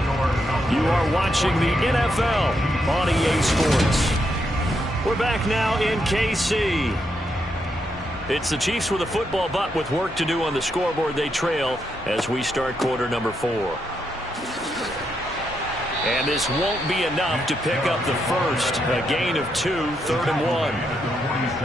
You are watching the NFL on EA Sports. We're back now in KC. It's the Chiefs with a football, but with work to do on the scoreboard. They trail as we start quarter number 4. And this won't be enough to pick up the first. A gain of 2, 3rd and 1.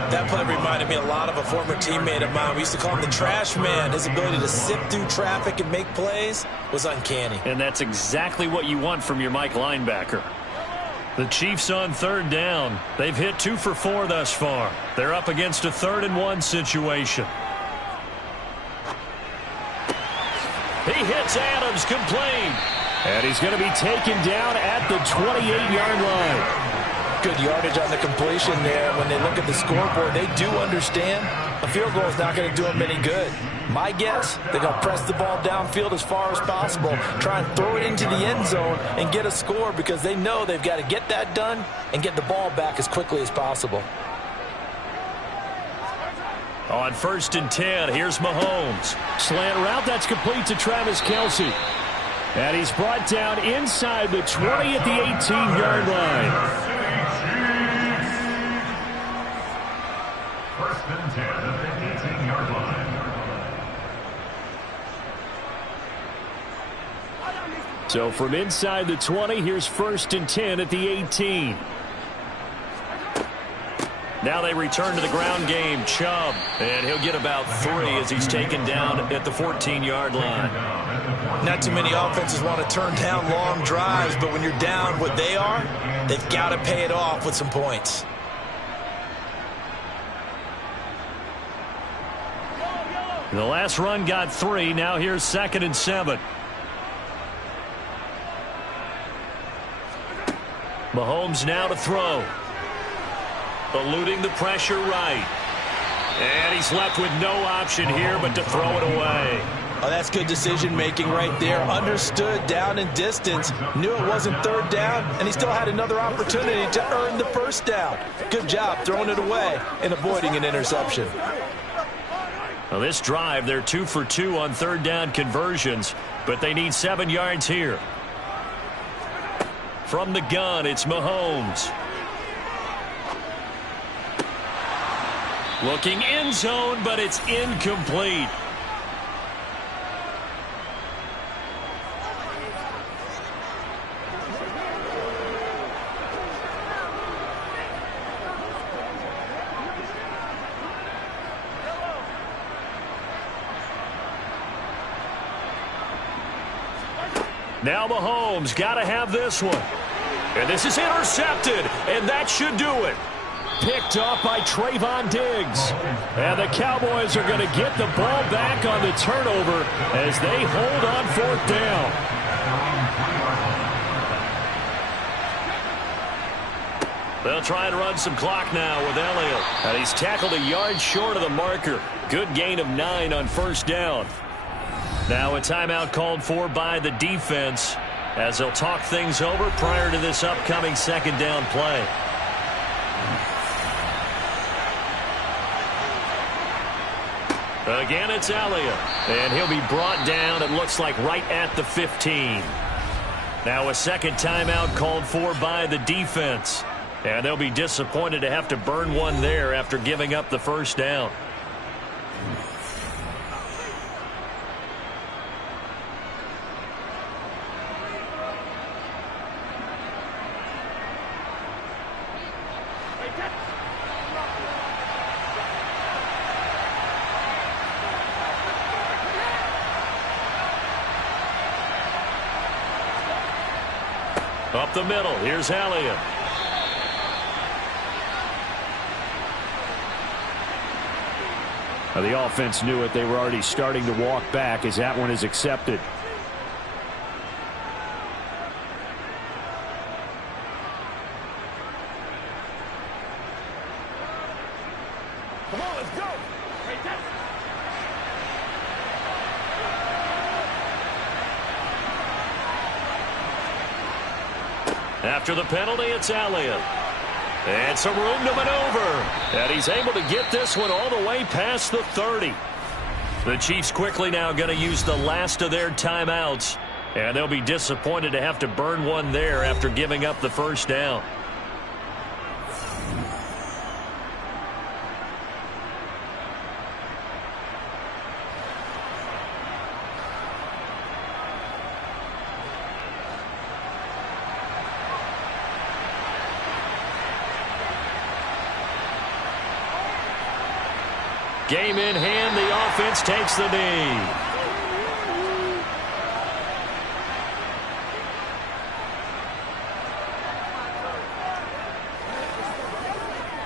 That play reminded me a lot of a former teammate of mine. We used to call him the trash man. His ability to sift through traffic and make plays was uncanny. And that's exactly what you want from your Mike linebacker. The Chiefs on third down. They've hit 2 for 4 thus far. They're up against a 3rd and 1 situation. He hits Adams, complete. And he's going to be taken down at the 28-yard line. Good yardage on the completion there. When they look at the scoreboard, they do understand a field goal is not going to do them any good. My guess, they're going to press the ball downfield as far as possible, try and throw it into the end zone and get a score because they know they've got to get that done and get the ball back as quickly as possible. On 1st and 10, here's Mahomes. Slant route, that's complete to Travis Kelce. And he's brought down inside the 20 at the 18-yard line. First and 10 at the 18-yard line. So from inside the 20, here's 1st and 10 at the 18. Now they return to the ground game. Chubb, and he'll get about 3 as he's taken down at the 14-yard line. Not too many offenses want to turn down long drives, but when you're down what they are, they've got to pay it off with some points. The last run got 3. Now here's 2nd and 7. Mahomes now to throw. Eluding the pressure right. And he's left with no option here but to throw it away. Oh, that's good decision-making right there. Understood down and distance. Knew it wasn't 3rd down, and he still had another opportunity to earn the 1st down. Good job throwing it away and avoiding an interception. Well, this drive, they're 2 for 2 on 3rd down conversions, but they need 7 yards here. From the gun, it's Mahomes. Looking end zone, but it's incomplete. Now Mahomes got to have this one. And this is intercepted, and that should do it. Picked off by Trayvon Diggs. And the Cowboys are going to get the ball back on the turnover as they hold on 4th down. They'll try and run some clock now with Elliott. And he's tackled a yard short of the marker. Good gain of 9 on 1st down. Now a timeout called for by the defense as they'll talk things over prior to this upcoming 2nd down play. Again, it's Elliott. And he'll be brought down, it looks like, right at the 15. Now a 2nd timeout called for by the defense. And they'll be disappointed to have to burn one there after giving up the 1st down. Up the middle, here's Elliott. Now the offense knew it. They were already starting to walk back as that one is accepted. Come on, let's go. After the penalty, it's Elliott. And some room to maneuver. And he's able to get this one all the way past the 30. The Chiefs quickly now going to use the last of their timeouts. And they'll be disappointed to have to burn one there after giving up the 1st down. Game in hand, the offense takes the knee.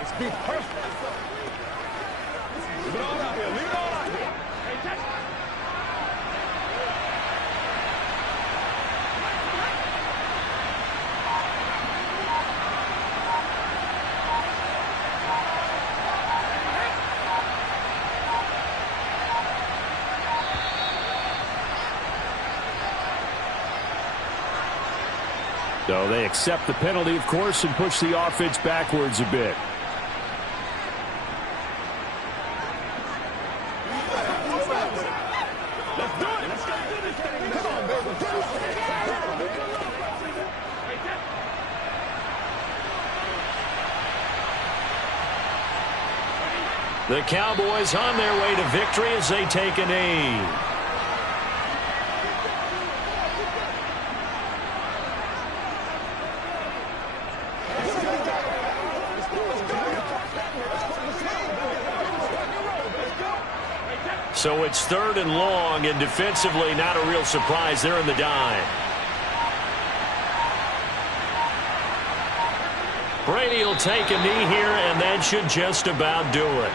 Let's be perfect. Leave it all out here. Leave it all out here. So they accept the penalty, of course, and push the offense backwards a bit. Let's do it. Let's do this thing. Come on, baby. The Cowboys on their way to victory as they take a knee. So it's 3rd and long, and defensively not a real surprise. They're in the dime. Brady will take a knee here, and that should just about do it.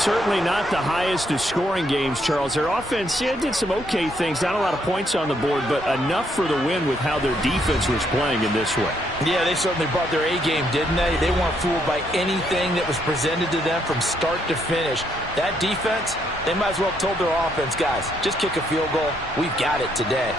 Certainly not the highest of scoring games, Charles. Their offense did some okay things. Not a lot of points on the board, but enough for the win with how their defense was playing in this way. Yeah, they certainly brought their A-game, didn't they? They weren't fooled by anything that was presented to them from start to finish. That defense, they might as well have told their offense, guys, just kick a field goal. We've got it today.